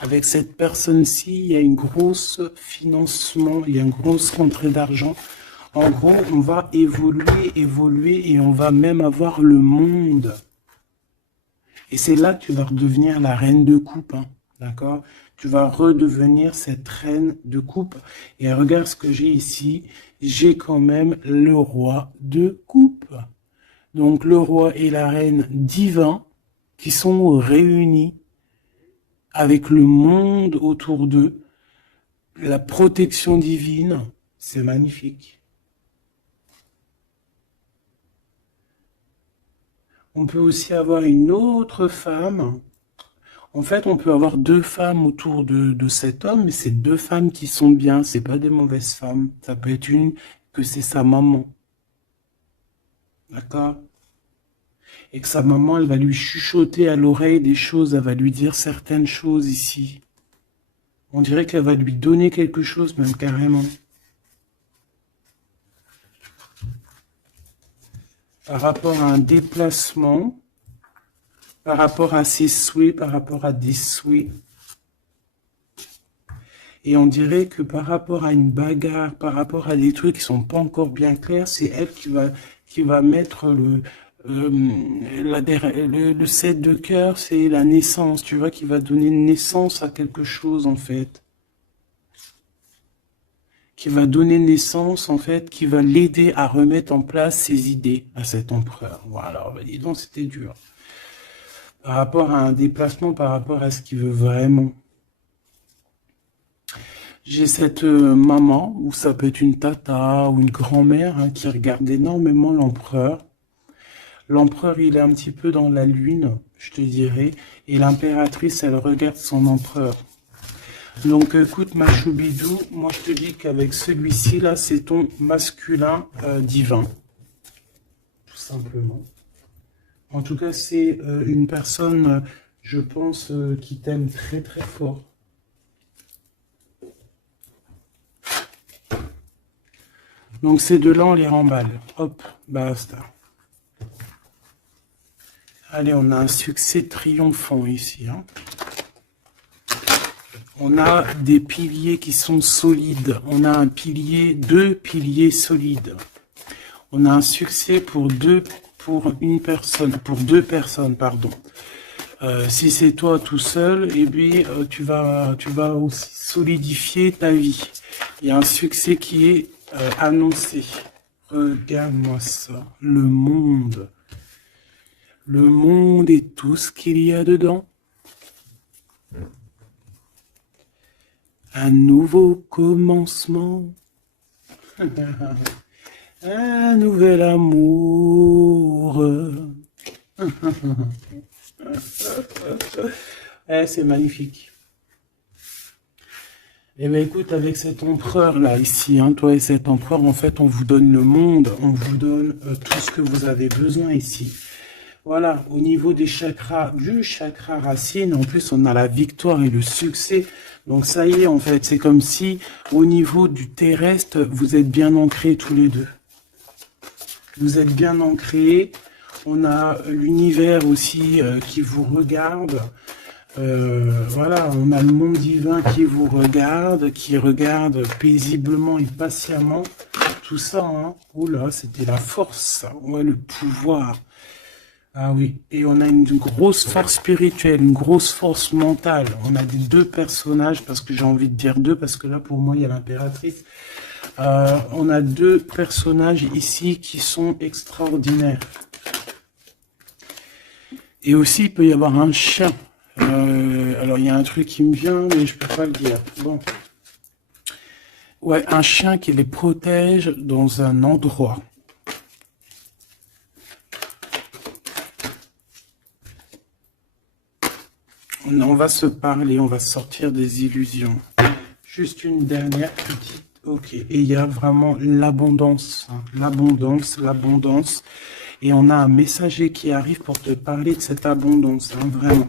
Avec cette personne-ci, il y a une grosse financement, il y a une grosse rentrée d'argent. En gros, on va évoluer et on va même avoir le monde. Et c'est là que tu vas redevenir la reine de coupe, hein, d'accord? Tu vas redevenir cette reine de coupe. Et regarde ce que j'ai ici. J'ai quand même le roi de coupe. Donc le roi et la reine divins qui sont réunis avec le monde autour d'eux. La protection divine, c'est magnifique. On peut aussi avoir une autre femme. En fait, on peut avoir 2 femmes autour de cet homme, mais c'est 2 femmes qui sont bien, c'est pas des mauvaises femmes. Ça peut être une que c'est sa maman. D'accord? Et que sa maman, elle va lui chuchoter à l'oreille des choses, elle va lui dire certaines choses ici. On dirait qu'elle va lui donner quelque chose, même carrément. Par rapport à un déplacement, par rapport à ses souhaits, par rapport à des souhaits. Et on dirait que par rapport à une bagarre, par rapport à des trucs qui sont pas encore bien clairs, c'est elle qui va mettre le 7 de cœur, c'est la naissance, tu vois, qui va donner naissance à quelque chose, en fait. Qui va donner naissance, en fait, qui va l'aider à remettre en place ses idées à cet empereur. Voilà, bah dis donc, c'était dur. Par rapport à un déplacement, par rapport à ce qu'il veut vraiment. J'ai cette maman, ou ça peut être une tata ou une grand-mère, hein, qui regarde énormément l'empereur. L'empereur, il est un petit peu dans la lune, je te dirais, et l'impératrice, elle regarde son empereur. Donc écoute, ma choubidou, moi je te dis qu'avec celui-ci, là, c'est ton masculin divin. Tout simplement. En tout cas, c'est une personne, je pense, qui t'aime très très fort. Donc ces deux-là, on les remballe. Hop, basta. Allez, on a un succès triomphant ici. Hein. On a des piliers qui sont solides. On a un pilier, 2 piliers solides. On a un succès pour deux personnes, pardon. Si c'est toi tout seul, eh bien, tu vas aussi solidifier ta vie. Il y a un succès qui est annoncé. Regarde-moi ça. Le monde. Le monde et tout ce qu'il y a dedans. Un nouveau commencement. Un nouvel amour. C'est magnifique. Eh bien écoute, avec cet empereur là, ici, hein, toi et cet empereur, en fait, on vous donne le monde, on vous donne tout ce que vous avez besoin ici. Voilà, au niveau des chakras, du chakra racine, en plus on a la victoire et le succès. Donc ça y est, en fait, c'est comme si au niveau du terrestre, vous êtes bien ancrés tous les deux. Vous êtes bien ancrés. On a l'univers aussi qui vous regarde. Voilà, on a le monde divin qui vous regarde, qui regarde paisiblement et patiemment. Tout ça, hein. Oula, c'était la force, ouais, le pouvoir. Ah oui, et on a une grosse force spirituelle, une grosse force mentale. On a des deux personnages, parce que j'ai envie de dire deux, parce que là, pour moi, il y a l'impératrice. On a deux personnages ici qui sont extraordinaires. Et aussi, il peut y avoir un chien. Alors, il y a un truc qui me vient, mais je peux pas le dire. Bon. Ouais, un chien qui les protège dans un endroit. On va se parler, on va sortir des illusions. Juste une dernière petite... Ok, et il y a vraiment l'abondance, hein. L'abondance, l'abondance. Et on a un messager qui arrive pour te parler de cette abondance, hein, vraiment.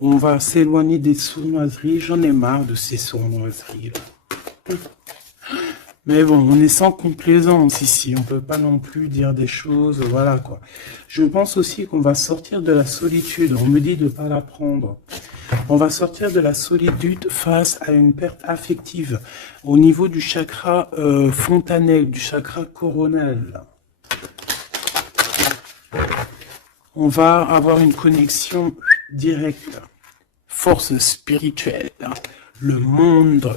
On va s'éloigner des sournoiseries. J'en ai marre de ces sournoiseries, là. Mais bon, on est sans complaisance ici. On peut pas non plus dire des choses, voilà quoi. Je pense aussi qu'on va sortir de la solitude. On me dit de pas la prendre. On va sortir de la solitude face à une perte affective au niveau du chakra fontanelle, du chakra coronal. On va avoir une connexion directe, force spirituelle, le monde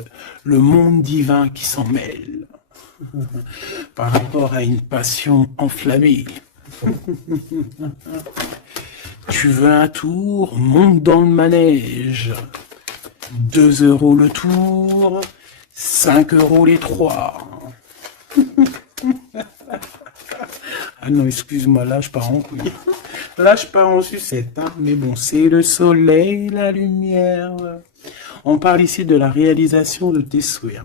divin qui s'en mêle par rapport à une passion enflammée. Tu veux un tour? Monte dans le manège. 2 € le tour, 5 € les 3. Ah non, excuse-moi, là je pars en couille. Là je pars en sucette, hein. Mais bon, c'est le soleil, la lumière. On parle ici de la réalisation de tes souhaits.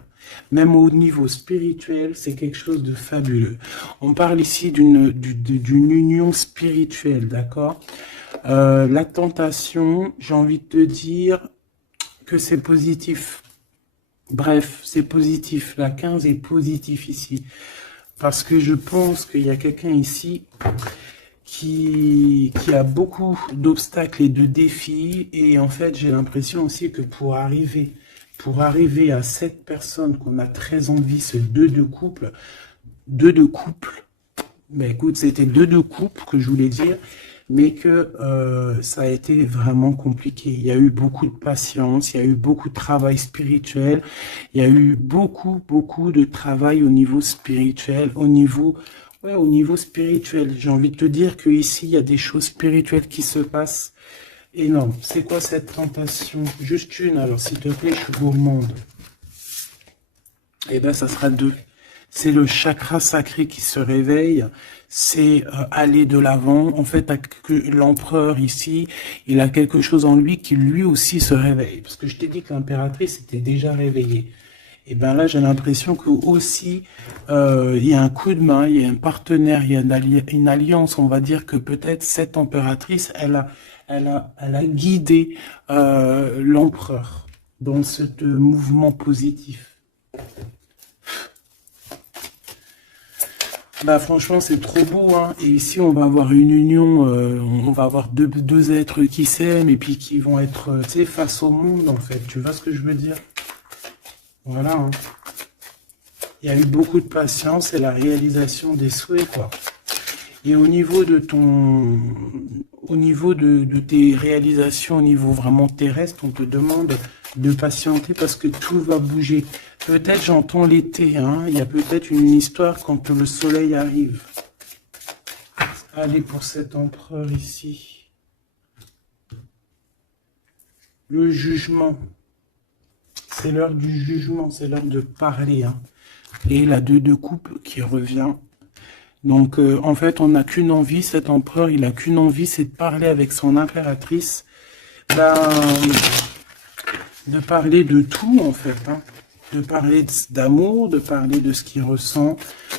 Même au niveau spirituel, c'est quelque chose de fabuleux. On parle ici d'une union spirituelle, d'accord? La tentation, j'ai envie de te dire que c'est positif. Bref, c'est positif. La 15 est positif ici. Parce que je pense qu'il y a quelqu'un ici qui a beaucoup d'obstacles et de défis. Et en fait, j'ai l'impression aussi que pour arriver à cette personne qu'on a très envie, ce deux de couple, ben écoute, c'était deux de couple que je voulais dire, mais que ça a été vraiment compliqué. Il y a eu beaucoup de patience, il y a eu beaucoup de travail spirituel, il y a eu beaucoup de travail au niveau spirituel, au niveau spirituel. J'ai envie de te dire que ici il y a des choses spirituelles qui se passent énormes. C'est quoi cette tentation? Juste une, alors s'il te plaît, je suis gourmande. Eh ben, ça sera 2. C'est le chakra sacré qui se réveille, c'est aller de l'avant. En fait, l'empereur ici, il a quelque chose en lui qui lui aussi se réveille. Parce que je t'ai dit que l'impératrice était déjà réveillée. Et bien là, j'ai l'impression que aussi, il y a un coup de main, il y a un partenaire, il y a une alliance. On va dire que peut-être cette impératrice, elle a guidé l'empereur dans ce mouvement positif. Bah franchement c'est trop beau, hein. Et ici on va avoir une union, on va avoir deux êtres qui s'aiment et puis qui vont être tu sais, face au monde en fait, tu vois ce que je veux dire? Voilà, hein. Il y a eu beaucoup de patience et la réalisation des souhaits quoi. Et au niveau de tes réalisations au niveau vraiment terrestre, on te demande de patienter parce que tout va bouger. Peut-être j'entends l'été, hein. Il y a peut-être une histoire quand le soleil arrive. Allez, pour cet empereur ici. Le jugement. C'est l'heure du jugement, c'est l'heure de parler, hein. Et la 2 de coupe qui revient. Donc, en fait, on n'a qu'une envie, cet empereur, il a qu'une envie, c'est de parler avec son impératrice. De parler de tout, en fait, hein. De parler d'amour, de parler de ce qu'il ressent,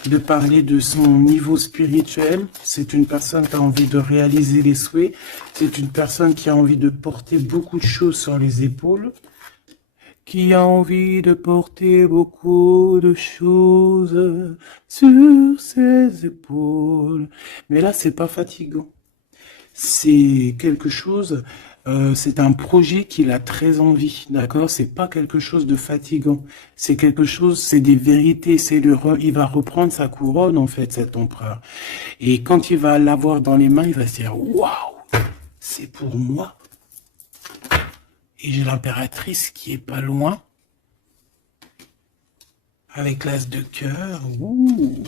de parler de son niveau spirituel. C'est une personne qui a envie de réaliser les souhaits. C'est une personne qui a envie de porter beaucoup de choses sur les épaules. Qui a envie de porter beaucoup de choses sur ses épaules. Mais là, c'est pas fatigant. C'est quelque chose, c'est un projet qu'il a très envie, d'accord? C'est pas quelque chose de fatigant. C'est quelque chose, c'est des vérités. Il va reprendre sa couronne, en fait, cet empereur. Et quand il va l'avoir dans les mains, il va se dire, waouh, c'est pour moi. Et j'ai l'impératrice qui est pas loin. Avec l'as de cœur. Ouh.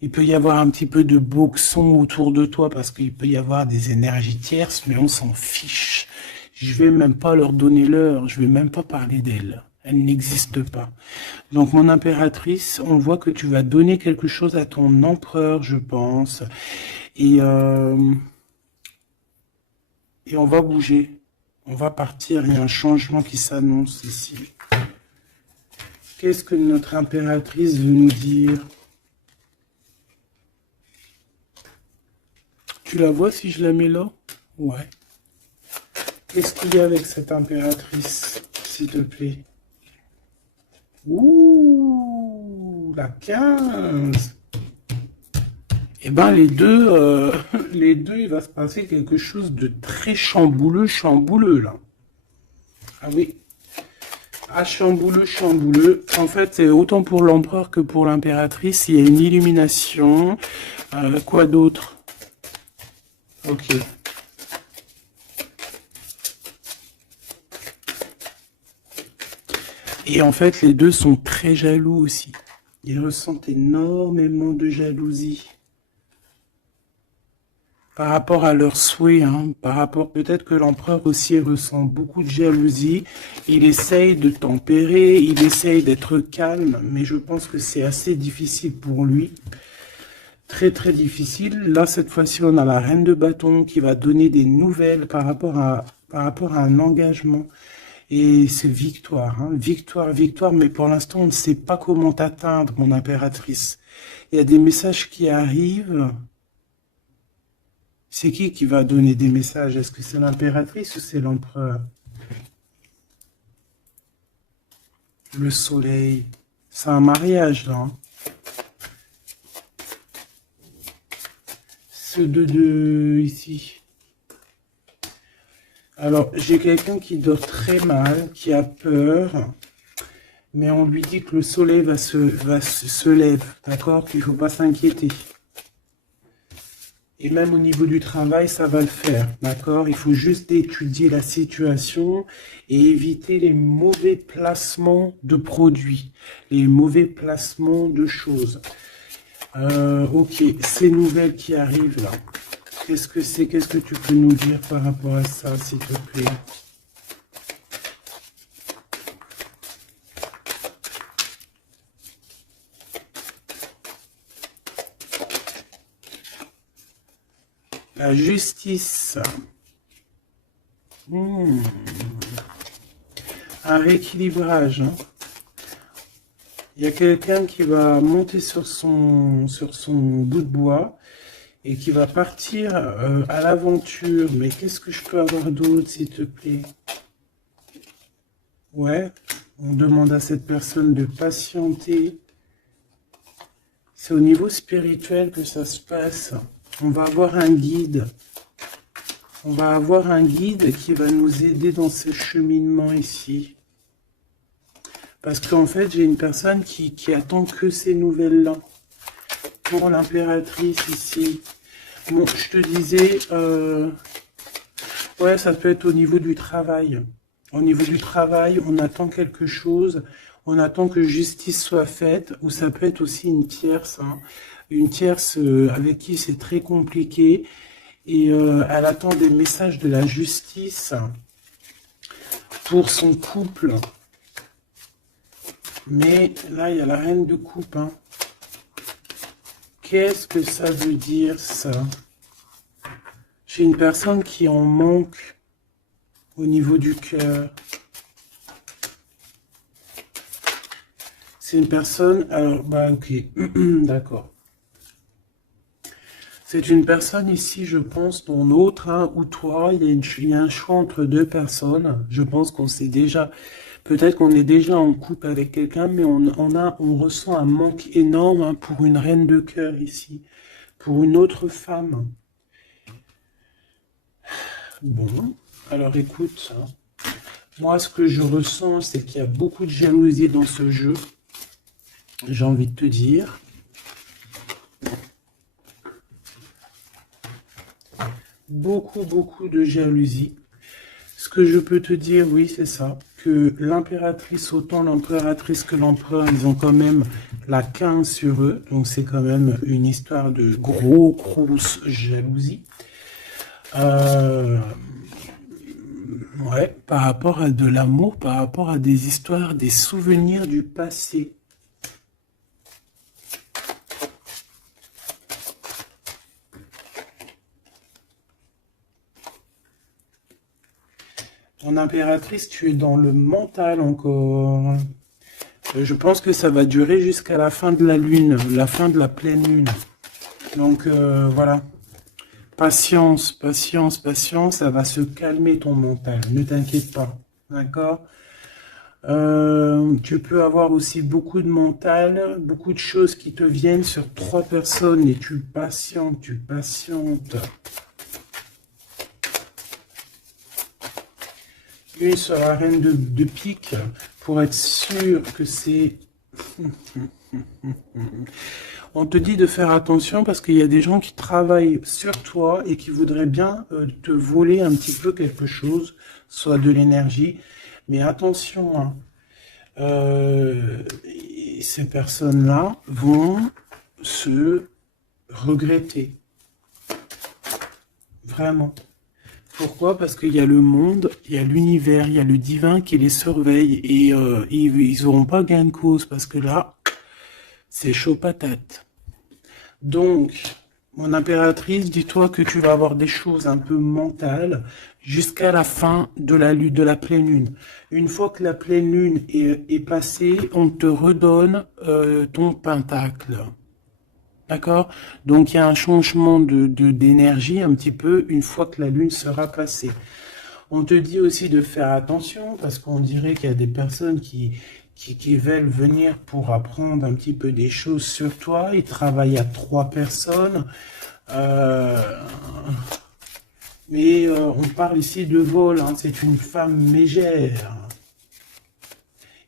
Il peut y avoir un petit peu de boxon autour de toi parce qu'il peut y avoir des énergies tierces, mais on s'en fiche. Je vais même pas leur donner l'heure. Je vais même pas parler d'elle. Elle n'existe pas. Donc, mon impératrice, on voit que tu vas donner quelque chose à ton empereur, je pense. Et on va bouger, on va partir, il y a un changement qui s'annonce ici. Qu'est-ce que notre impératrice veut nous dire? Tu la vois si je la mets là? Ouais. Qu'est-ce qu'il y a avec cette impératrice, s'il te plaît? Ouh, la 15. Eh ben les deux, il va se passer quelque chose de très chambouleux là. Ah oui. Ah, chambouleux. En fait, c'est autant pour l'empereur que pour l'impératrice. Il y a une illumination. Quoi d'autre? Ok. Et en fait, les deux sont très jaloux aussi. Ils ressentent énormément de jalousie. Par rapport à leurs souhaits, hein, peut-être que l'empereur aussi ressent beaucoup de jalousie, il essaye de tempérer, il essaye d'être calme, mais je pense que c'est assez difficile pour lui, très très difficile. Là, cette fois-ci, on a la reine de bâton qui va donner des nouvelles par rapport à un engagement, et c'est victoire, hein, victoire, mais pour l'instant, on ne sait pas comment t'atteindre, mon impératrice. Il y a des messages qui arrivent. C'est qui va donner des messages? Est-ce que c'est l'impératrice ou c'est l'empereur? Le soleil. C'est un mariage, là. Hein. Ce 2 ici. Alors, j'ai quelqu'un qui dort très mal, qui a peur, mais on lui dit que le soleil se lève, d'accord? Qu'il ne faut pas s'inquiéter. Et même au niveau du travail, ça va le faire, d'accord? Il faut juste étudier la situation et éviter les mauvais placements de produits, les mauvais placements de choses. Ok, ces nouvelles qui arrivent là, qu'est-ce que c'est? Qu'est-ce que tu peux nous dire par rapport à ça, s'il te plaît? La justice. Un rééquilibrage. Hein. Il y a quelqu'un qui va monter sur son bout de bois et qui va partir à l'aventure. Mais qu'est-ce que je peux avoir d'autre, s'il te plaît? Ouais, on demande à cette personne de patienter. C'est au niveau spirituel que ça se passe. On va avoir un guide. On va avoir un guide qui va nous aider dans ce cheminement ici. Parce qu'en fait, j'ai une personne qui attend que ces nouvelles-là. Pour l'impératrice ici. Bon, je te disais, Ouais, ça peut être au niveau du travail. Au niveau du travail, on attend quelque chose, on attend que justice soit faite, ou ça peut être aussi une tierce, hein. Une tierce avec qui c'est très compliqué, et elle attend des messages de la justice pour son couple. Mais là, il y a la reine de coupe, hein. Qu'est-ce que ça veut dire, ça? J'ai une personne qui en manque au niveau du cœur. C'est une personne... Alors, bah, ok. D'accord. C'est une personne ici, je pense, ton autre, hein, ou toi. Il y a un choix entre deux personnes. Je pense qu'on sait déjà... Peut-être qu'on est déjà en couple avec quelqu'un, mais on ressent un manque énorme, hein, pour une reine de cœur ici. Pour une autre femme. Bon, alors écoute, hein, moi ce que je ressens, c'est qu'il y a beaucoup de jalousie dans ce jeu. J'ai envie de te dire. Beaucoup de jalousie. Ce que je peux te dire, oui, c'est ça. Que l'impératrice, autant l'impératrice que l'empereur, ils ont quand même la 15 sur eux. Donc c'est quand même une histoire de grosse jalousie. Ouais, par rapport à de l'amour, par rapport à des histoires, des souvenirs du passé. En impératrice, tu es dans le mental encore. Je pense que ça va durer jusqu'à la fin de la lune, la fin de la pleine lune. Donc voilà. Patience, patience, patience, ça va se calmer ton mental. Ne t'inquiète pas. D'accord? Tu peux avoir aussi beaucoup de mental, beaucoup de choses qui te viennent sur 3 personnes et tu patientes, tu patientes. Une sur la reine de pique pour être sûr que c'est... On te dit de faire attention parce qu'il y a des gens qui travaillent sur toi et qui voudraient bien te voler un petit peu quelque chose, soit de l'énergie. Mais attention, hein, ces personnes-là vont se regretter. Vraiment. Pourquoi? Parce qu'il y a le monde, il y a l'univers, il y a le divin qui les surveille et ils n'auront pas gain de cause parce que là, c'est chaud patate. Donc, mon impératrice, dis-toi que tu vas avoir des choses un peu mentales jusqu'à la fin de la pleine lune. Une fois que la pleine lune est passée, on te redonne ton pentacle. D'accord? Donc, il y a un changement d'énergie un petit peu une fois que la lune sera passée. On te dit aussi de faire attention parce qu'on dirait qu'il y a des personnes qui veulent venir pour apprendre un petit peu des choses sur toi. Ils travaillent à 3 personnes. Mais on parle ici de vol, hein. C'est une femme mégère.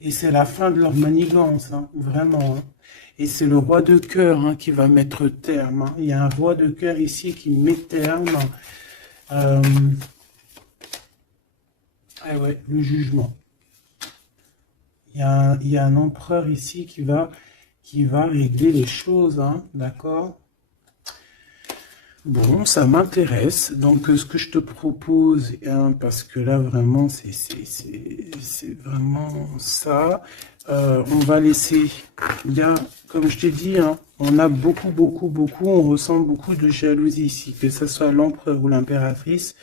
Et c'est la fin de leur manigance, hein, vraiment. Hein. Et c'est le roi de cœur, hein, qui va mettre terme. Hein. Il y a un roi de cœur ici qui met terme. Ah ouais, le jugement. Il y a un empereur ici qui va régler les choses, hein, d'accord? Bon, ça m'intéresse. Donc, ce que je te propose, hein, parce que là, vraiment, c'est vraiment ça. On va laisser, bien, comme je t'ai dit, hein, on a beaucoup, on ressent beaucoup de jalousie ici, que ce soit l'empereur ou l'impératrice.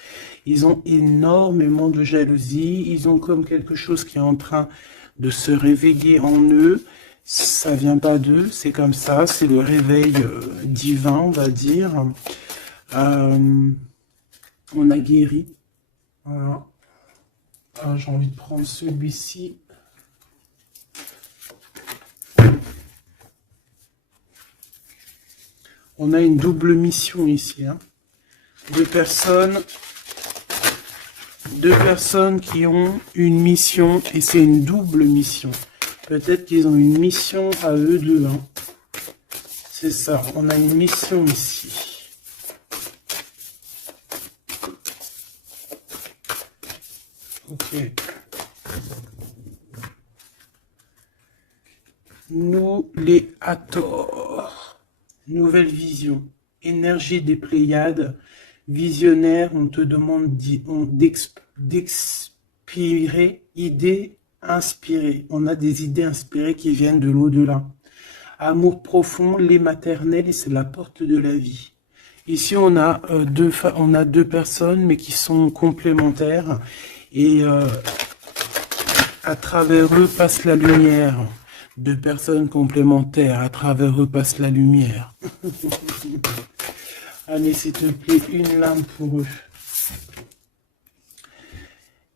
Ils ont énormément de jalousie. Ils ont comme quelque chose qui est en train de se réveiller en eux. Ça vient pas d'eux, c'est comme ça. C'est le réveil divin, on va dire. On a guéri. Voilà. J'ai envie de prendre celui-ci. On a une double mission ici. Hein. Deux personnes qui ont une mission et c'est une double mission. Peut-être qu'ils ont une mission à eux deux. Hein. C'est ça, on a une mission ici. Ok. Nous, les Hathor. Nouvelle vision. Énergie des Pléiades. Visionnaire, on te demande d'expirer, idées inspirées. On a des idées inspirées qui viennent de l'au-delà. Amour profond, lait maternel, et c'est la porte de la vie. Ici, on a deux personnes, mais qui sont complémentaires. Et à travers eux passe la lumière. Deux personnes complémentaires, à travers eux passe la lumière. Allez, s'il te plaît, une lame pour eux.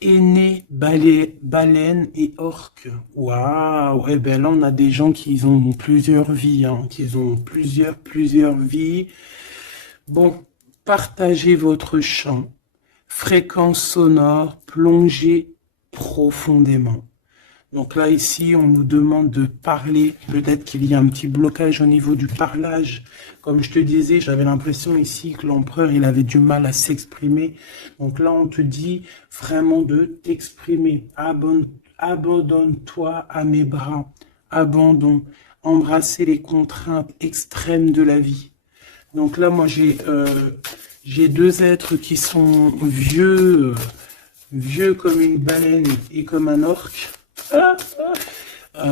Aîné, baleine et orque. Waouh! Eh bien là, on a des gens qui ont plusieurs vies, hein, qui ont plusieurs vies. Bon, partagez votre chant. Fréquence sonore, plongez profondément. Donc là, ici, on nous demande de parler. Peut-être qu'il y a un petit blocage au niveau du parlage. Comme je te disais, j'avais l'impression ici que l'empereur, il avait du mal à s'exprimer. Donc là, on te dit vraiment de t'exprimer. Abandonne-toi à mes bras. Abandon. Embrasser les contraintes extrêmes de la vie. Donc là, moi, j'ai deux êtres qui sont vieux comme une baleine et comme un orque.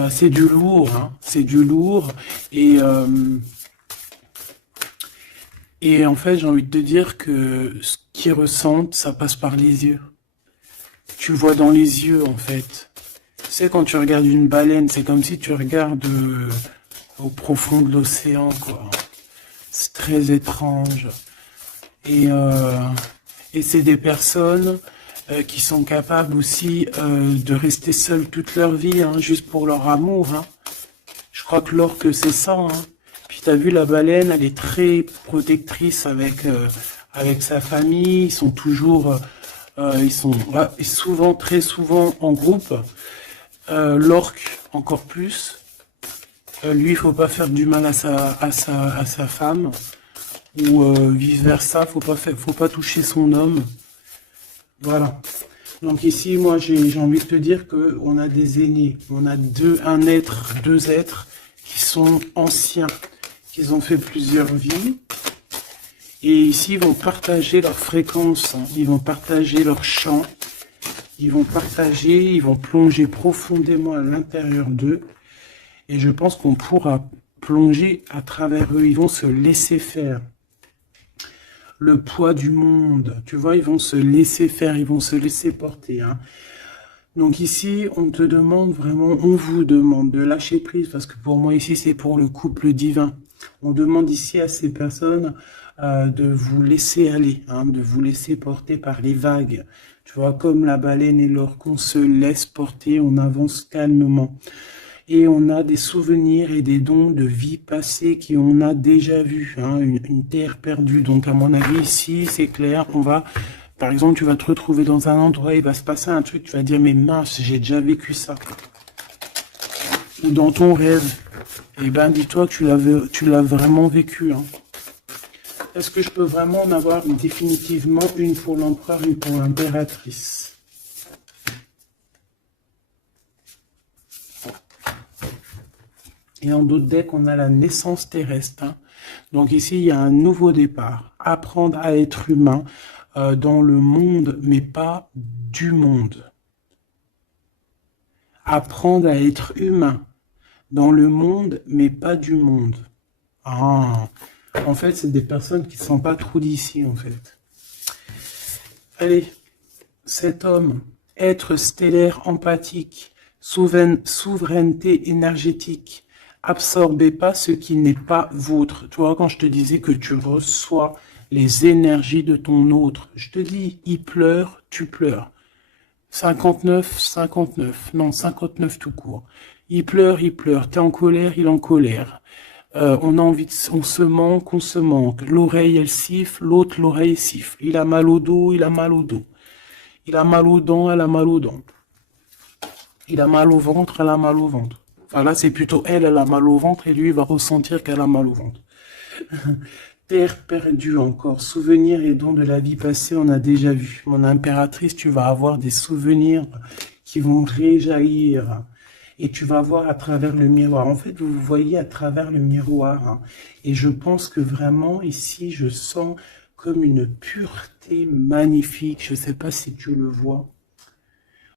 C'est du lourd, hein, c'est du lourd. Et en fait, j'ai envie de te dire que ce qu'ils ressentent, ça passe par les yeux. Tu vois dans les yeux, en fait. Tu sais, quand tu regardes une baleine, c'est comme si tu regardes au profond de l'océan, quoi. C'est très étrange. Et c'est des personnes qui sont capables aussi de rester seuls toute leur vie, hein, juste pour leur amour. Hein. Je crois que l'orque, c'est ça. Hein. Puis t'as vu, la baleine, elle est très protectrice avec sa famille. Ils sont toujours, très souvent en groupe. L'orque, encore plus. Lui, il faut pas faire du mal à sa femme. Ou vice versa, faut pas toucher son homme. Voilà. Donc ici, moi, j'ai envie de te dire que on a des aînés, on a deux êtres qui sont anciens, qui ont fait plusieurs vies. Et ici, ils vont partager leur fréquence, hein. Ils vont partager leur chant, ils vont plonger profondément à l'intérieur d'eux. Et je pense qu'on pourra plonger à travers eux. Ils vont se laisser faire. Le poids du monde, tu vois, ils vont se laisser faire, ils vont se laisser porter. Hein. Donc ici, on vous demande de lâcher prise, parce que pour moi ici, c'est pour le couple divin. On demande ici à ces personnes de vous laisser aller, hein, de vous laisser porter par les vagues. Tu vois, comme la baleine et l'orque, on se laisse porter, on avance calmement. Et on a des souvenirs et des dons de vie passée qu'on a déjà vus, hein, une terre perdue. Donc à mon avis ici, c'est clair, par exemple, tu vas te retrouver dans un endroit, il va se passer un truc, tu vas dire, mais mince, j'ai déjà vécu ça. Ou dans ton rêve, eh ben dis-toi que tu l'as vraiment vécu. Hein. Est-ce que je peux vraiment en avoir définitivement une pour l'empereur, une pour l'impératrice? Et en d'autres decks, on a la naissance terrestre. Hein. Donc ici, il y a un nouveau départ. Apprendre à être humain dans le monde, mais pas du monde. Apprendre à être humain dans le monde, mais pas du monde. Ah, en fait, c'est des personnes qui ne sont pas trop d'ici, en fait. Allez, cet homme, être stellaire empathique, souveraineté énergétique, absorbez pas ce qui n'est pas vôtre. Tu vois, quand je te disais que tu reçois les énergies de ton autre, je te dis, il pleure, tu pleures. 59, 59, non, 59 tout court. Il pleure, t'es en colère, il est en colère. On a envie on se manque. L'oreille, elle siffle, l'autre, l'oreille siffle. Il a mal au dos, il a mal au dos. Il a mal aux dents, elle a mal aux dents. Il a mal au ventre, elle a mal au ventre. Enfin là, c'est plutôt elle a mal au ventre et lui, il va ressentir qu'elle a mal au ventre. terre perdue encore, souvenirs et dons de la vie passée, on a déjà vu. Mon impératrice, tu vas avoir des souvenirs qui vont réjaillir. Et tu vas voir à travers le miroir. En fait, vous vous voyez à travers le miroir. Hein. Et je pense que vraiment, ici, je sens comme une pureté magnifique. Je ne sais pas si tu le vois.